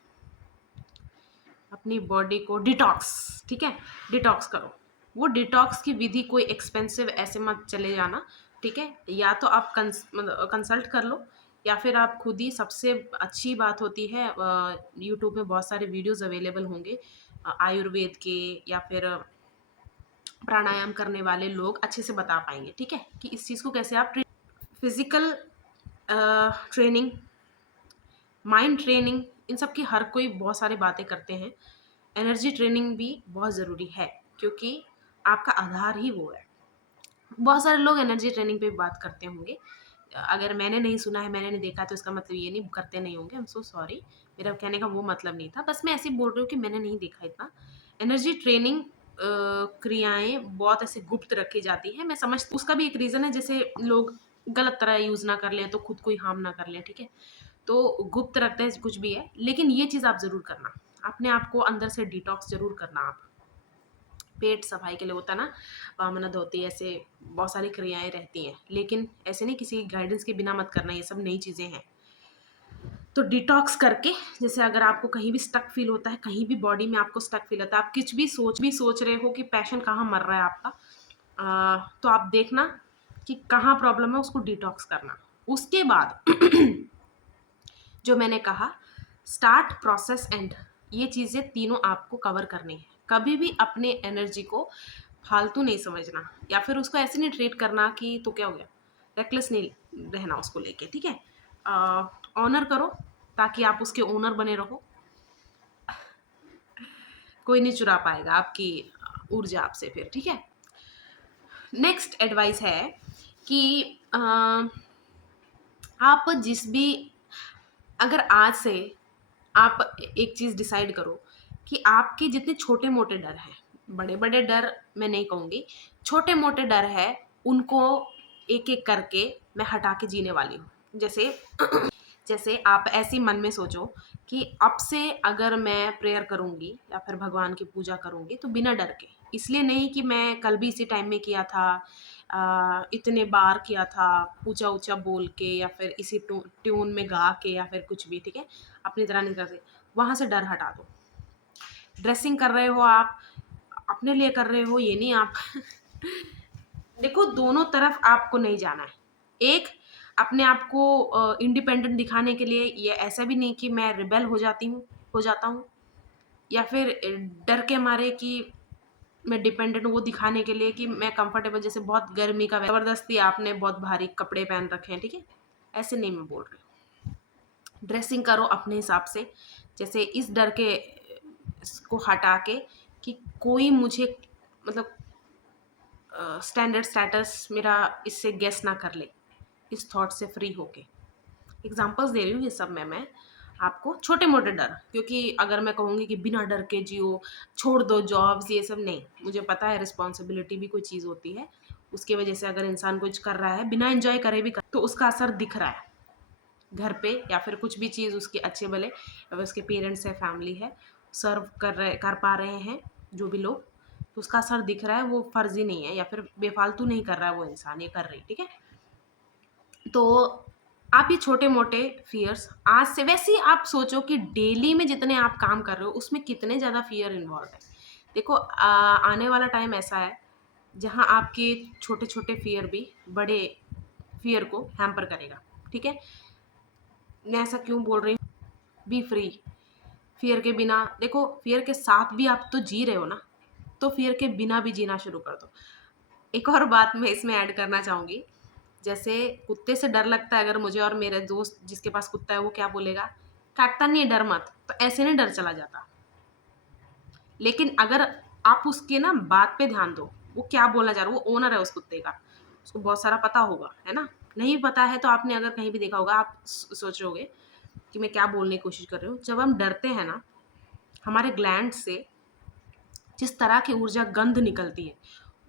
अपनी बॉडी को डिटॉक्स, ठीक है, डिटॉक्स करो। वो डिटॉक्स की विधि कोई एक्सपेंसिव ऐसे मत चले जाना, ठीक है, या तो आप कंसल्ट कर लो, या फिर आप खुद ही, सबसे अच्छी बात होती है यूट्यूब में बहुत सारे वीडियोस अवेलेबल होंगे आयुर्वेद के, या फिर प्राणायाम करने वाले लोग अच्छे से बता पाएंगे, ठीक है, कि इस चीज़ को कैसे आप फिजिकल ट्रेनिंग, माइंड ट्रेनिंग, इन सब की हर कोई बहुत सारी बातें करते हैं। एनर्जी ट्रेनिंग भी बहुत ज़रूरी है, क्योंकि आपका आधार ही वो है। बहुत सारे लोग एनर्जी ट्रेनिंग पे भी बात करते होंगे, अगर मैंने नहीं सुना है, मैंने नहीं देखा, तो इसका मतलब ये नहीं करते नहीं होंगे। आई एम सो सॉरी, मेरा कहने का वो मतलब नहीं था, बस मैं ऐसे ही बोल रही हूँ कि मैंने नहीं देखा इतना। एनर्जी ट्रेनिंग क्रियाएं बहुत ऐसे गुप्त रखी जाती है, मैं समझ, उसका भी एक रीज़न है, जैसे लोग गलत तरह यूज़ ना कर लें, तो खुद को ही हार्म ना कर लें, ठीक है, तो गुप्त रखते हैं कुछ भी है, लेकिन ये चीज़ आप ज़रूर करना, अपने आप को अंदर से डिटॉक्स ज़रूर करना। आप पेट सफाई के लिए होता है ना, वामना धोती, ऐसे बहुत सारी क्रियाएं रहती हैं, लेकिन ऐसे नहीं किसी गाइडेंस के बिना मत करना, ये सब नई चीज़ें हैं। तो डिटॉक्स करके, जैसे अगर आपको कहीं भी स्टक फील होता है, कहीं भी बॉडी में आपको स्टक फील होता है, आप कुछ भी सोच रहे हो कि पैशन कहाँ मर रहा है आपका, तो आप देखना कि कहाँ प्रॉब्लम है, उसको डिटॉक्स करना। उसके बाद जो मैंने कहा, स्टार्ट, प्रोसेस, एंड, ये चीज़ें तीनों आपको कवर करनी है। कभी भी अपने एनर्जी को फालतू नहीं समझना, या फिर उसको ऐसे नहीं ट्रीट करना कि तो क्या हो गया, रेकलेस नहीं रहना उसको लेके, ठीक है, ऑनर करो, ताकि आप उसके ओनर बने रहो, कोई नहीं चुरा पाएगा आपकी ऊर्जा आपसे फिर, ठीक है। नेक्स्ट एडवाइस है कि आप जिस भी, अगर आज से आप एक चीज़ डिसाइड करो कि आपके जितने छोटे मोटे डर हैं, बड़े बड़े डर मैं नहीं कहूँगी, छोटे मोटे डर है, उनको एक एक करके मैं हटा के जीने वाली हूँ। जैसे जैसे आप ऐसे मन में सोचो कि अब से अगर मैं प्रेयर करूँगी या फिर भगवान की पूजा करूँगी तो बिना डर के, इसलिए नहीं कि मैं कल भी इसी टाइम में किया था, इतने बार किया था, ऊंचा ऊंचा बोल के या फिर इसी ट्यून में गा के या फिर कुछ भी, ठीक है, अपनी तरह नहीं करते, वहाँ से डर हटा दो। ड्रेसिंग कर रहे हो आप, अपने लिए कर रहे हो, ये नहीं आप देखो, दोनों तरफ आपको नहीं जाना है। एक, अपने आप को इंडिपेंडेंट दिखाने के लिए, ये ऐसा भी नहीं कि मैं रिबेल हो जाता हूँ, या फिर डर के मारे कि मैं डिपेंडेंट हूँ, वो दिखाने के लिए कि मैं कंफर्टेबल, जैसे बहुत गर्मी का ज़बरदस्ती आपने बहुत भारी कपड़े पहन रखे हैं, ठीक है, ऐसे नहीं मैं बोल रही हूँ। ड्रेसिंग करो अपने हिसाब से, जैसे इस डर के इसको हटा के कि कोई मुझे, मतलब स्टैंडर्ड स्टेटस मेरा इससे गेस ना कर ले, इस थॉट से फ्री होके। एग्जांपल्स दे रही हूँ ये सब मैं आपको, छोटे मोटे डर, क्योंकि अगर मैं कहूँगी कि बिना डर के जियो, छोड़ दो जॉब्स, ये सब नहीं, मुझे पता है रिस्पॉन्सिबिलिटी भी कोई चीज़ होती है, उसकी वजह से अगर इंसान कुछ कर रहा है बिना एंजॉय करे भी तो उसका असर दिख रहा है घर पे, या फिर कुछ भी चीज़ उसके अच्छे भले, या फिर उसके पेरेंट्स है, फैमिली है, सर्व कर पा रहे हैं जो भी लोग, तो उसका असर दिख रहा है, वो फर्जी नहीं है, या फिर बेफालतू नहीं कर रहा है वो इंसान, ये कर रही, ठीक है। तो आप ये छोटे मोटे फियर्स आज से, वैसे ही आप सोचो कि डेली में जितने आप काम कर रहे हो उसमें कितने ज़्यादा फियर इन्वॉल्व है। देखो आने वाला टाइम ऐसा है जहाँ आपके छोटे छोटे फियर भी बड़े फियर को हैम्पर करेगा, ठीक है। मैं ऐसा क्यों बोल रही हूँ, बी फ्री, फियर के बिना, देखो फियर के साथ भी आप तो जी रहे हो ना, तो फियर के बिना भी जीना शुरू कर दो। एक और बात मैं इसमें ऐड करना चाहूँगी जैसे कुत्ते से डर लगता है अगर मुझे, और मेरे दोस्त जिसके पास कुत्ता है वो क्या बोलेगा, काटता नहीं है डर मत, तो ऐसे नहीं डर चला जाता। लेकिन अगर आप उसके ना बात पे ध्यान दो, वो क्या बोलना चाह रहा है, वो ओनर है उस कुत्ते का, उसको बहुत सारा पता होगा, है ना। नहीं पता है तो आपने अगर कहीं भी देखा होगा, आप सोचोगे कि मैं क्या बोलने की कोशिश कर रही हूँ। जब हम डरते हैं ना, हमारे ग्लैंड से जिस तरह की ऊर्जा गंध निकलती है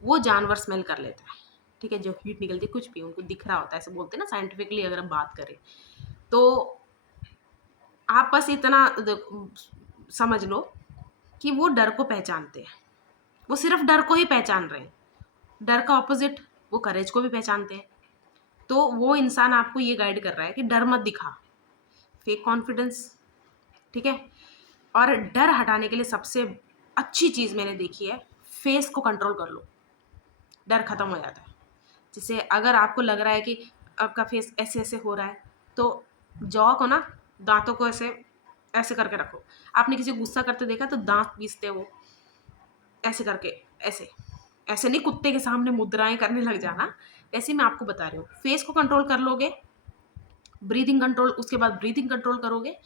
वो जानवर स्मेल कर लेता है, ठीक है। जो हीट निकलती है, कुछ भी उनको दिख रहा होता है, ऐसे बोलते हैं ना साइंटिफिकली अगर हम बात करें तो। आप बस इतना समझ लो कि वो डर को पहचानते हैं, वो सिर्फ डर को ही पहचान रहे हैं। डर का ऑपोजिट वो करेज को भी पहचानते हैं। तो वो इंसान आपको ये गाइड कर रहा है कि डर मत दिखा, फेक कॉन्फिडेंस, ठीक है। और डर हटाने के लिए सबसे अच्छी चीज़ मैंने देखी है, फेस को कंट्रोल कर लो, डर खत्म हो जाता है। जैसे अगर आपको लग रहा है कि आपका फेस ऐसे ऐसे हो रहा है, तो जॉ को ना, दांतों को ऐसे ऐसे करके रखो। आपने किसी को गुस्सा करते देखा तो दांत पीसते वो ऐसे करके, ऐसे ऐसे नहीं कुत्ते के सामने मुद्राएं करने लग जाना, वैसे मैं आपको बता रही हूँ। फेस को कंट्रोल कर लोगे, ब्रीदिंग कंट्रोल, उसके बाद ब्रीदिंग कंट्रोल करोगे,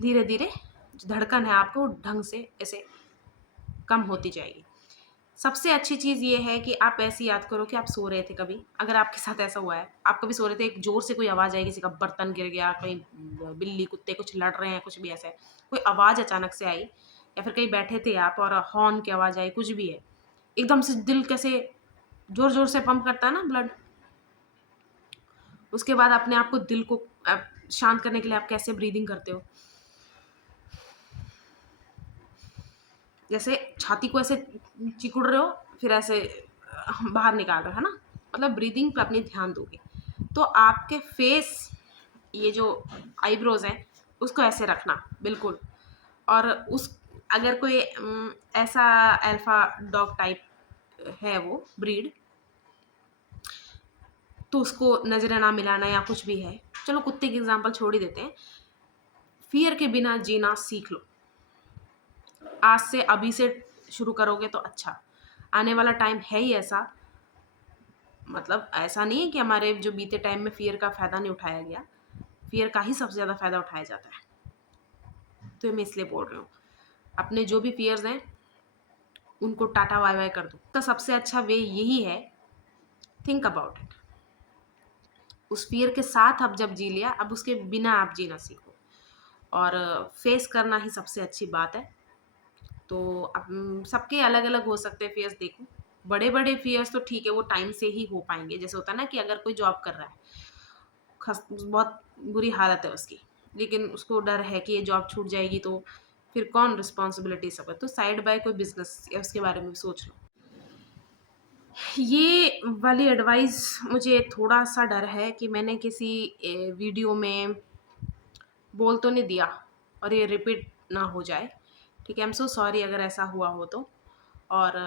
धीरे धीरे जो धड़कन है आपको ढंग से ऐसे कम होती जाएगी। सबसे अच्छी चीज़ ये है कि आप ऐसे याद करो कि आप सो रहे थे कभी, अगर आपके साथ ऐसा हुआ है, आप कभी सो रहे थे, एक जोर से कोई आवाज़ आई, किसी का बर्तन गिर गया, कहीं बिल्ली कुत्ते कुछ लड़ रहे हैं, कुछ भी ऐसा है, कोई आवाज़ अचानक से आई, या फिर कहीं बैठे थे आप और हॉर्न की आवाज़ आई, कुछ भी है, एकदम से दिल कैसे जोर जोर से पंप करता है ना ब्लड। उसके बाद अपने आप को, दिल को शांत करने के लिए आप कैसे ब्रीदिंग करते हो, जैसे छाती को ऐसे चिकुड़ रहे हो, फिर ऐसे बाहर निकाल रहे हो, है ना। मतलब ब्रीदिंग पे अपनी ध्यान दोगे तो आपके फेस, ये जो आईब्रोज हैं उसको ऐसे रखना बिल्कुल। और उस अगर कोई ऐसा अल्फा डॉग टाइप है वो ब्रीड, तो उसको नजरें ना मिलाना या कुछ भी है, चलो कुत्ते की एग्जांपल छोड़ ही देते हैं। फियर के बिना जीना सीख लो, आज से, अभी से शुरू करोगे तो अच्छा। आने वाला टाइम है ही ऐसा, मतलब ऐसा नहीं है कि हमारे जो बीते टाइम में फियर का फ़ायदा नहीं उठाया गया, फियर का ही सबसे ज़्यादा फ़ायदा उठाया जाता है। तो मैं इसलिए बोल रही हूँ, अपने जो भी फियर्स हैं उनको टाटा बाय बाय कर दो। तो सबसे अच्छा वे यही है, थिंक अबाउट इट। उस फियर के साथ अब जब जी लिया, अब उसके बिना आप जीना सीखो, और फेस करना ही सबसे अच्छी बात है। तो अब सबके अलग अलग हो सकते हैं फियर्स। देखो, बड़े बड़े फियर्स तो ठीक है, वो टाइम से ही हो पाएंगे। जैसे होता है ना कि अगर कोई जॉब कर रहा है, बहुत बुरी हालत है उसकी, लेकिन उसको डर है कि ये जॉब छूट जाएगी तो फिर कौन रिस्पॉन्सिबिलिटी सब है, तो साइड बाय कोई बिजनेस या उसके बारे में भी सोच लो। ये वाली एडवाइस मुझे थोड़ा सा डर है कि मैंने किसी वीडियो में बोल तो नहीं दिया और ये रिपीट ना हो जाए, ठीक है। आई एम सो सॉरी अगर ऐसा हुआ हो तो। और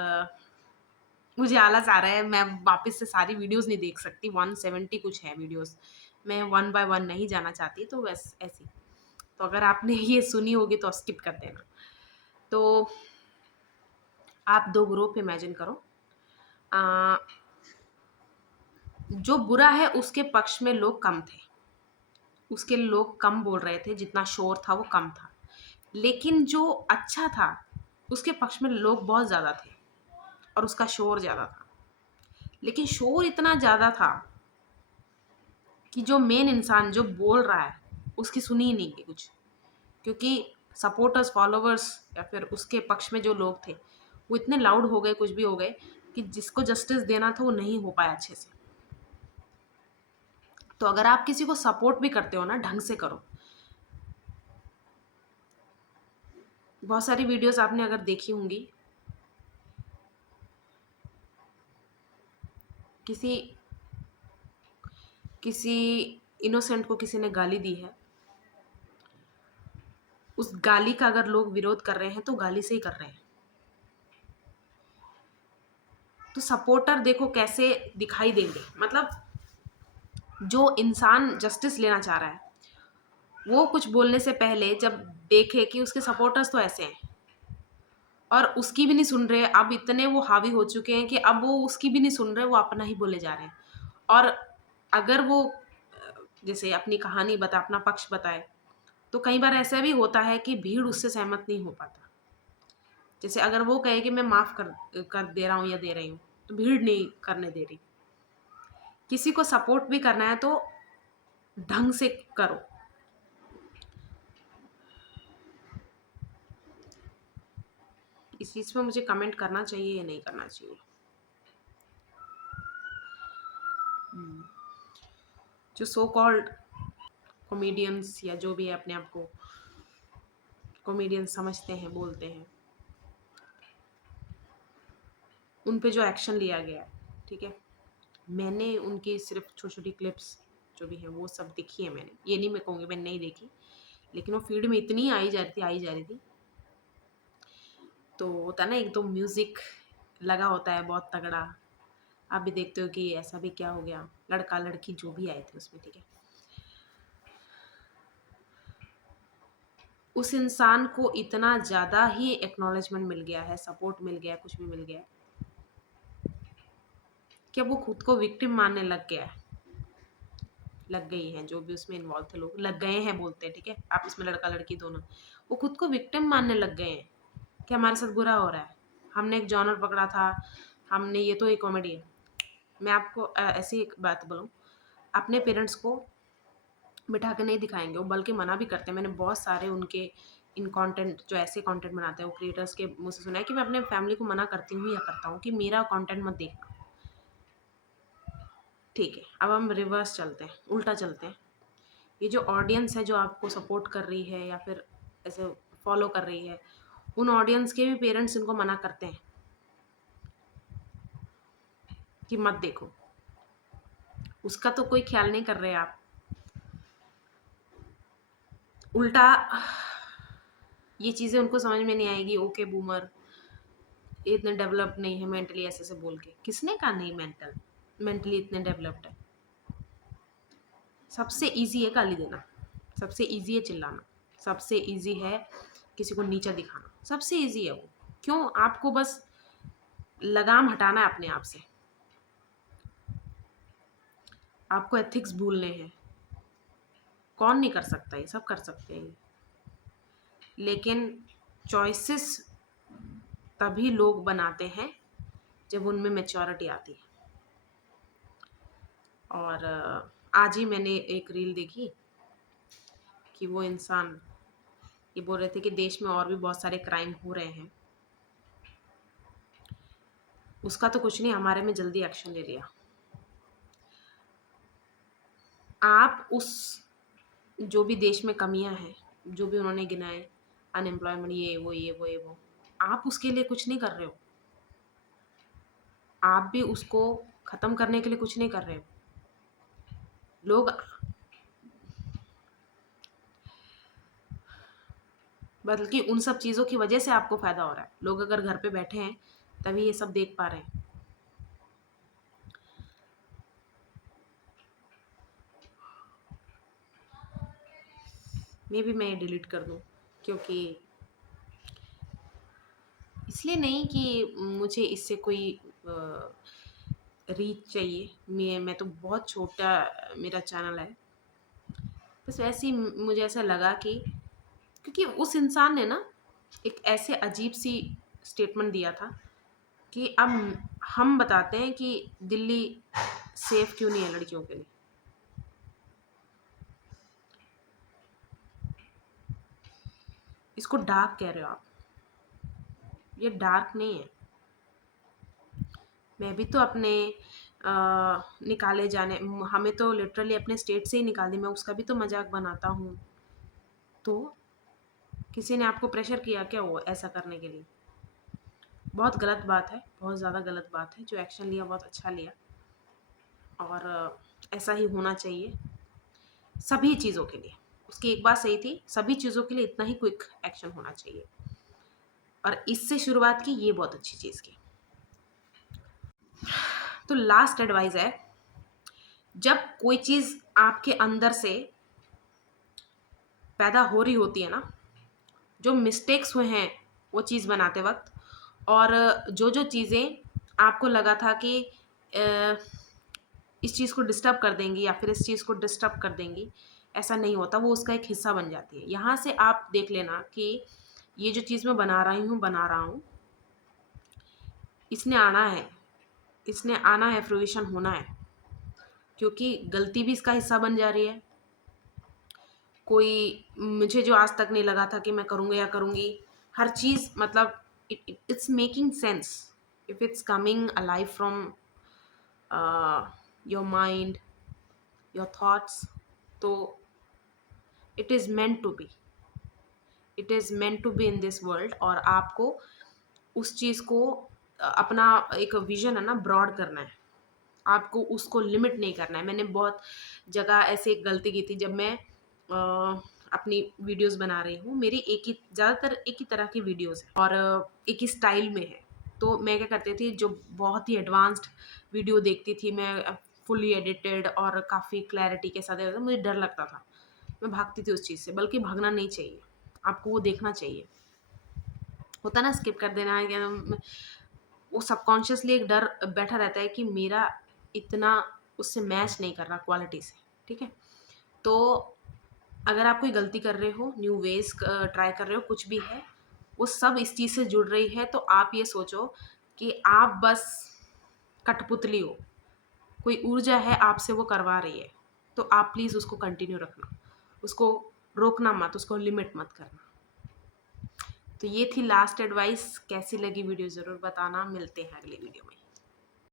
मुझे आलस आ रहा है, मैं वापस से सारी वीडियोस नहीं देख सकती, 170 कुछ है वीडियोस, मैं वन बाय वन नहीं जाना चाहती, तो बस ऐसी। तो अगर आपने ये सुनी होगी तो स्किप कर देना। तो आप दो ग्रुप इमेजिन करो, आ, जो बुरा है उसके पक्ष में लोग कम थे, उसके लोग कम बोल रहे थे, जितना शोर था वो कम था। लेकिन जो अच्छा था उसके पक्ष में लोग बहुत ज़्यादा थे और उसका शोर ज़्यादा था। लेकिन शोर इतना ज़्यादा था कि जो मेन इंसान जो बोल रहा है उसकी सुनी ही नहीं गई कुछ, क्योंकि सपोर्टर्स, फॉलोवर्स या फिर उसके पक्ष में जो लोग थे वो इतने लाउड हो गए, कुछ भी हो गए, कि जिसको जस्टिस देना था वो नहीं हो पाया अच्छे से। तो अगर आप किसी को सपोर्ट भी करते हो ना, ढंग से करो। बहुत सारी वीडियोस आपने अगर देखी होंगी, किसी किसी इनोसेंट को किसी ने गाली दी है, उस गाली का अगर लोग विरोध कर रहे हैं तो गाली से ही कर रहे हैं। तो सपोर्टर देखो कैसे दिखाई देंगे, मतलब जो इंसान जस्टिस लेना चाह रहा है वो कुछ बोलने से पहले जब देखे कि उसके सपोर्टर्स तो ऐसे हैं और उसकी भी नहीं सुन रहे, अब इतने वो हावी हो चुके हैं कि अब वो उसकी भी नहीं सुन रहे, वो अपना ही बोले जा रहे हैं। और अगर वो जैसे अपनी कहानी अपना पक्ष बताए, तो कई बार ऐसा भी होता है कि भीड़ उससे सहमत नहीं हो पाता। जैसे अगर वो कहे कि मैं माफ कर दे रहा हूँ या दे रही हूँ, तो भीड़ नहीं करने दे रही। किसी को सपोर्ट भी करना है तो ढंग से करो। इस चीज पे मुझे कमेंट करना चाहिए या नहीं करना चाहिए। जो सो कॉल्ड कॉमेडियंस या जो भी है अपने आप को कॉमेडियन समझते हैं, बोलते हैं, उन पे जो एक्शन लिया गया है, ठीक है, मैंने उनकी सिर्फ छोटी छोटी क्लिप्स जो भी है वो सब देखी है मैंने। ये नहीं मैं कहूँगी मैंने नहीं देखी, लेकिन वो फीड में इतनी आई जा रही थी। तो होता ना एक तो म्यूजिक लगा होता है बहुत तगड़ा। आप भी देखते हो कि ऐसा भी क्या हो गया, लड़का लड़की जो भी आए थे उसमें, ठीक है, उस इंसान को इतना ज़्यादा ही एक्नॉलेजमेंट मिल गया है, सपोर्ट मिल गया है, कुछ भी मिल गया है, कि अब वो खुद को विक्टिम मानने लग गया है, लग गई हैं, जो भी उसमें इन्वॉल्व थे लोग लग गए हैं बोलते हैं, ठीक है, आप इसमें लड़का लड़की दोनों, वो खुद को विक्टिम मानने लग गए हैं कि हमारे साथ बुरा हो रहा है, हमने एक जॉनर पकड़ा था, हमने ये तो एक कॉमेडी है। मैं आपको ऐसी एक बात बोलूँ, अपने पेरेंट्स को बिठा के नहीं दिखाएंगे, वो बल्कि मना भी करते हैं। मैंने बहुत सारे उनके इन कंटेंट जो ऐसे कंटेंट बनाते हैं वो क्रिएटर्स के मुझसे सुना है कि मैं अपने फैमिली को मना करती हूँ या करता हूँ कि मेरा कंटेंट मत देखना। ठीक है, अब हम रिवर्स चलते हैं, उल्टा चलते हैं। ये जो ऑडियंस है जो आपको सपोर्ट कर रही है या फिर ऐसे फॉलो कर रही है, उन ऑडियंस के भी पेरेंट्स इनको मना करते हैं कि मत देखो, उसका तो कोई ख्याल नहीं कर रहे आप। उल्टा ये चीज़ें उनको समझ में नहीं आएगी, ओके बूमर इतने डेवलप नहीं है मेंटली, ऐसे से बोल के किसने कहा नहीं मेंटली इतने डेवलप्ड है। सबसे इजी है गाली देना, सबसे इजी है चिल्लाना, सबसे इजी है किसी को नीचा दिखाना, सबसे इजी है वो। क्यों? आपको बस लगाम हटाना है अपने आप से, आपको एथिक्स भूलने हैं। कौन नहीं कर सकता, ये सब कर सकते हैं, लेकिन चॉइसेस तभी लोग बनाते हैं जब उनमें मैच्योरिटी आती है। और आज ही मैंने एक रील देखी कि वो इंसान ये बोल रहे थे कि देश में और भी बहुत सारे क्राइम हो रहे हैं, उसका तो कुछ नहीं, हमारे में जल्दी एक्शन ले लिया। आप उस जो भी देश में कमियां हैं, जो भी उन्होंने गिनाए, अनएम्प्लॉयमेंट, ये वो, आप उसके लिए कुछ नहीं कर रहे हो, आप भी उसको ख़त्म करने के लिए कुछ नहीं कर रहे हो। लोग बल्कि उन सब चीज़ों की वजह से आपको फ़ायदा हो रहा है। लोग अगर घर पे बैठे हैं तभी ये सब देख पा रहे हैं। मे भी मैं ये डिलीट कर दूँ, क्योंकि इसलिए नहीं कि मुझे इससे कोई रीच चाहिए, मैं तो बहुत छोटा मेरा चैनल है, बस वैसे ही मुझे ऐसा लगा कि क्योंकि उस इंसान ने ना एक ऐसे अजीब सी स्टेटमेंट दिया था कि अब हम बताते हैं कि दिल्ली सेफ क्यों नहीं है लड़कियों के लिए। इसको डार्क कह रहे हो आप, ये डार्क नहीं है। मैं भी तो अपने निकाले जाने, हमें तो लिटरली अपने स्टेट से ही निकाल दी, मैं उसका भी तो मजाक बनाता हूँ। तो किसी ने आपको प्रेशर किया क्या वो ऐसा करने के लिए? बहुत गलत बात है, बहुत ज़्यादा गलत बात है। जो एक्शन लिया बहुत अच्छा लिया, और ऐसा ही होना चाहिए सभी चीज़ों के लिए। उसकी एक बात सही थी, सभी चीज़ों के लिए इतना ही क्विक एक्शन होना चाहिए, और इससे शुरुआत की, ये बहुत अच्छी चीज़ की। तो लास्ट एडवाइस है, जब कोई चीज़ आपके अंदर से पैदा हो रही होती है ना, जो मिस्टेक्स हुए हैं वो चीज़ बनाते वक्त, और जो जो चीज़ें आपको लगा था कि इस चीज़ को डिस्टर्ब कर देंगी या फिर इस चीज़ को डिस्टर्ब कर देंगी, ऐसा नहीं होता, वो उसका एक हिस्सा बन जाती है। यहाँ से आप देख लेना कि ये जो चीज़ मैं बना रहा हूँ, इसने आना है, इसने आना है, फ्रूइशन होना है, क्योंकि गलती भी इसका हिस्सा बन जा रही है। कोई मुझे जो आज तक नहीं लगा था कि मैं करूँगा या करूँगी, हर चीज़ मतलब it's making sense if it's coming alive from your mind, your thoughts, तो it is meant to be, it is meant to be in this world. और आपको उस चीज़ को अपना एक विजन है ना ब्रॉड करना है, आपको उसको लिमिट नहीं करना है। मैंने बहुत जगह ऐसे एक गलती की थी, जब मैं अपनी वीडियोस बना रही हूँ, मेरी एक ही ज़्यादातर एक ही तरह की वीडियोस है और एक ही स्टाइल में है। तो मैं क्या करती थी, जो बहुत ही एडवांस्ड वीडियो देखती थी मैं, फुली एडिटेड और काफ़ी क्लैरिटी के साथ, मुझे डर लगता था, मैं भागती थी उस चीज़ से। बल्कि भागना नहीं चाहिए, आपको वो देखना चाहिए। होता ना स्किप कर देना है, वो सबकॉन्शियसली एक डर बैठा रहता है कि मेरा इतना उससे मैच नहीं कर रहा क्वालिटी से, ठीक है। तो अगर आप कोई गलती कर रहे हो, न्यू वेज ट्राई कर रहे हो, कुछ भी है, वो सब इस चीज़ से जुड़ रही है, तो आप ये सोचो कि आप बस कठपुतली हो, कोई ऊर्जा है आपसे वो करवा रही है, तो आप प्लीज़ उसको कंटिन्यू रखना, उसको रोकना मत, उसको लिमिट मत करना। तो ये थी लास्ट एडवाइस। कैसी लगी वीडियो ज़रूर बताना, मिलते हैं अगली वीडियो में।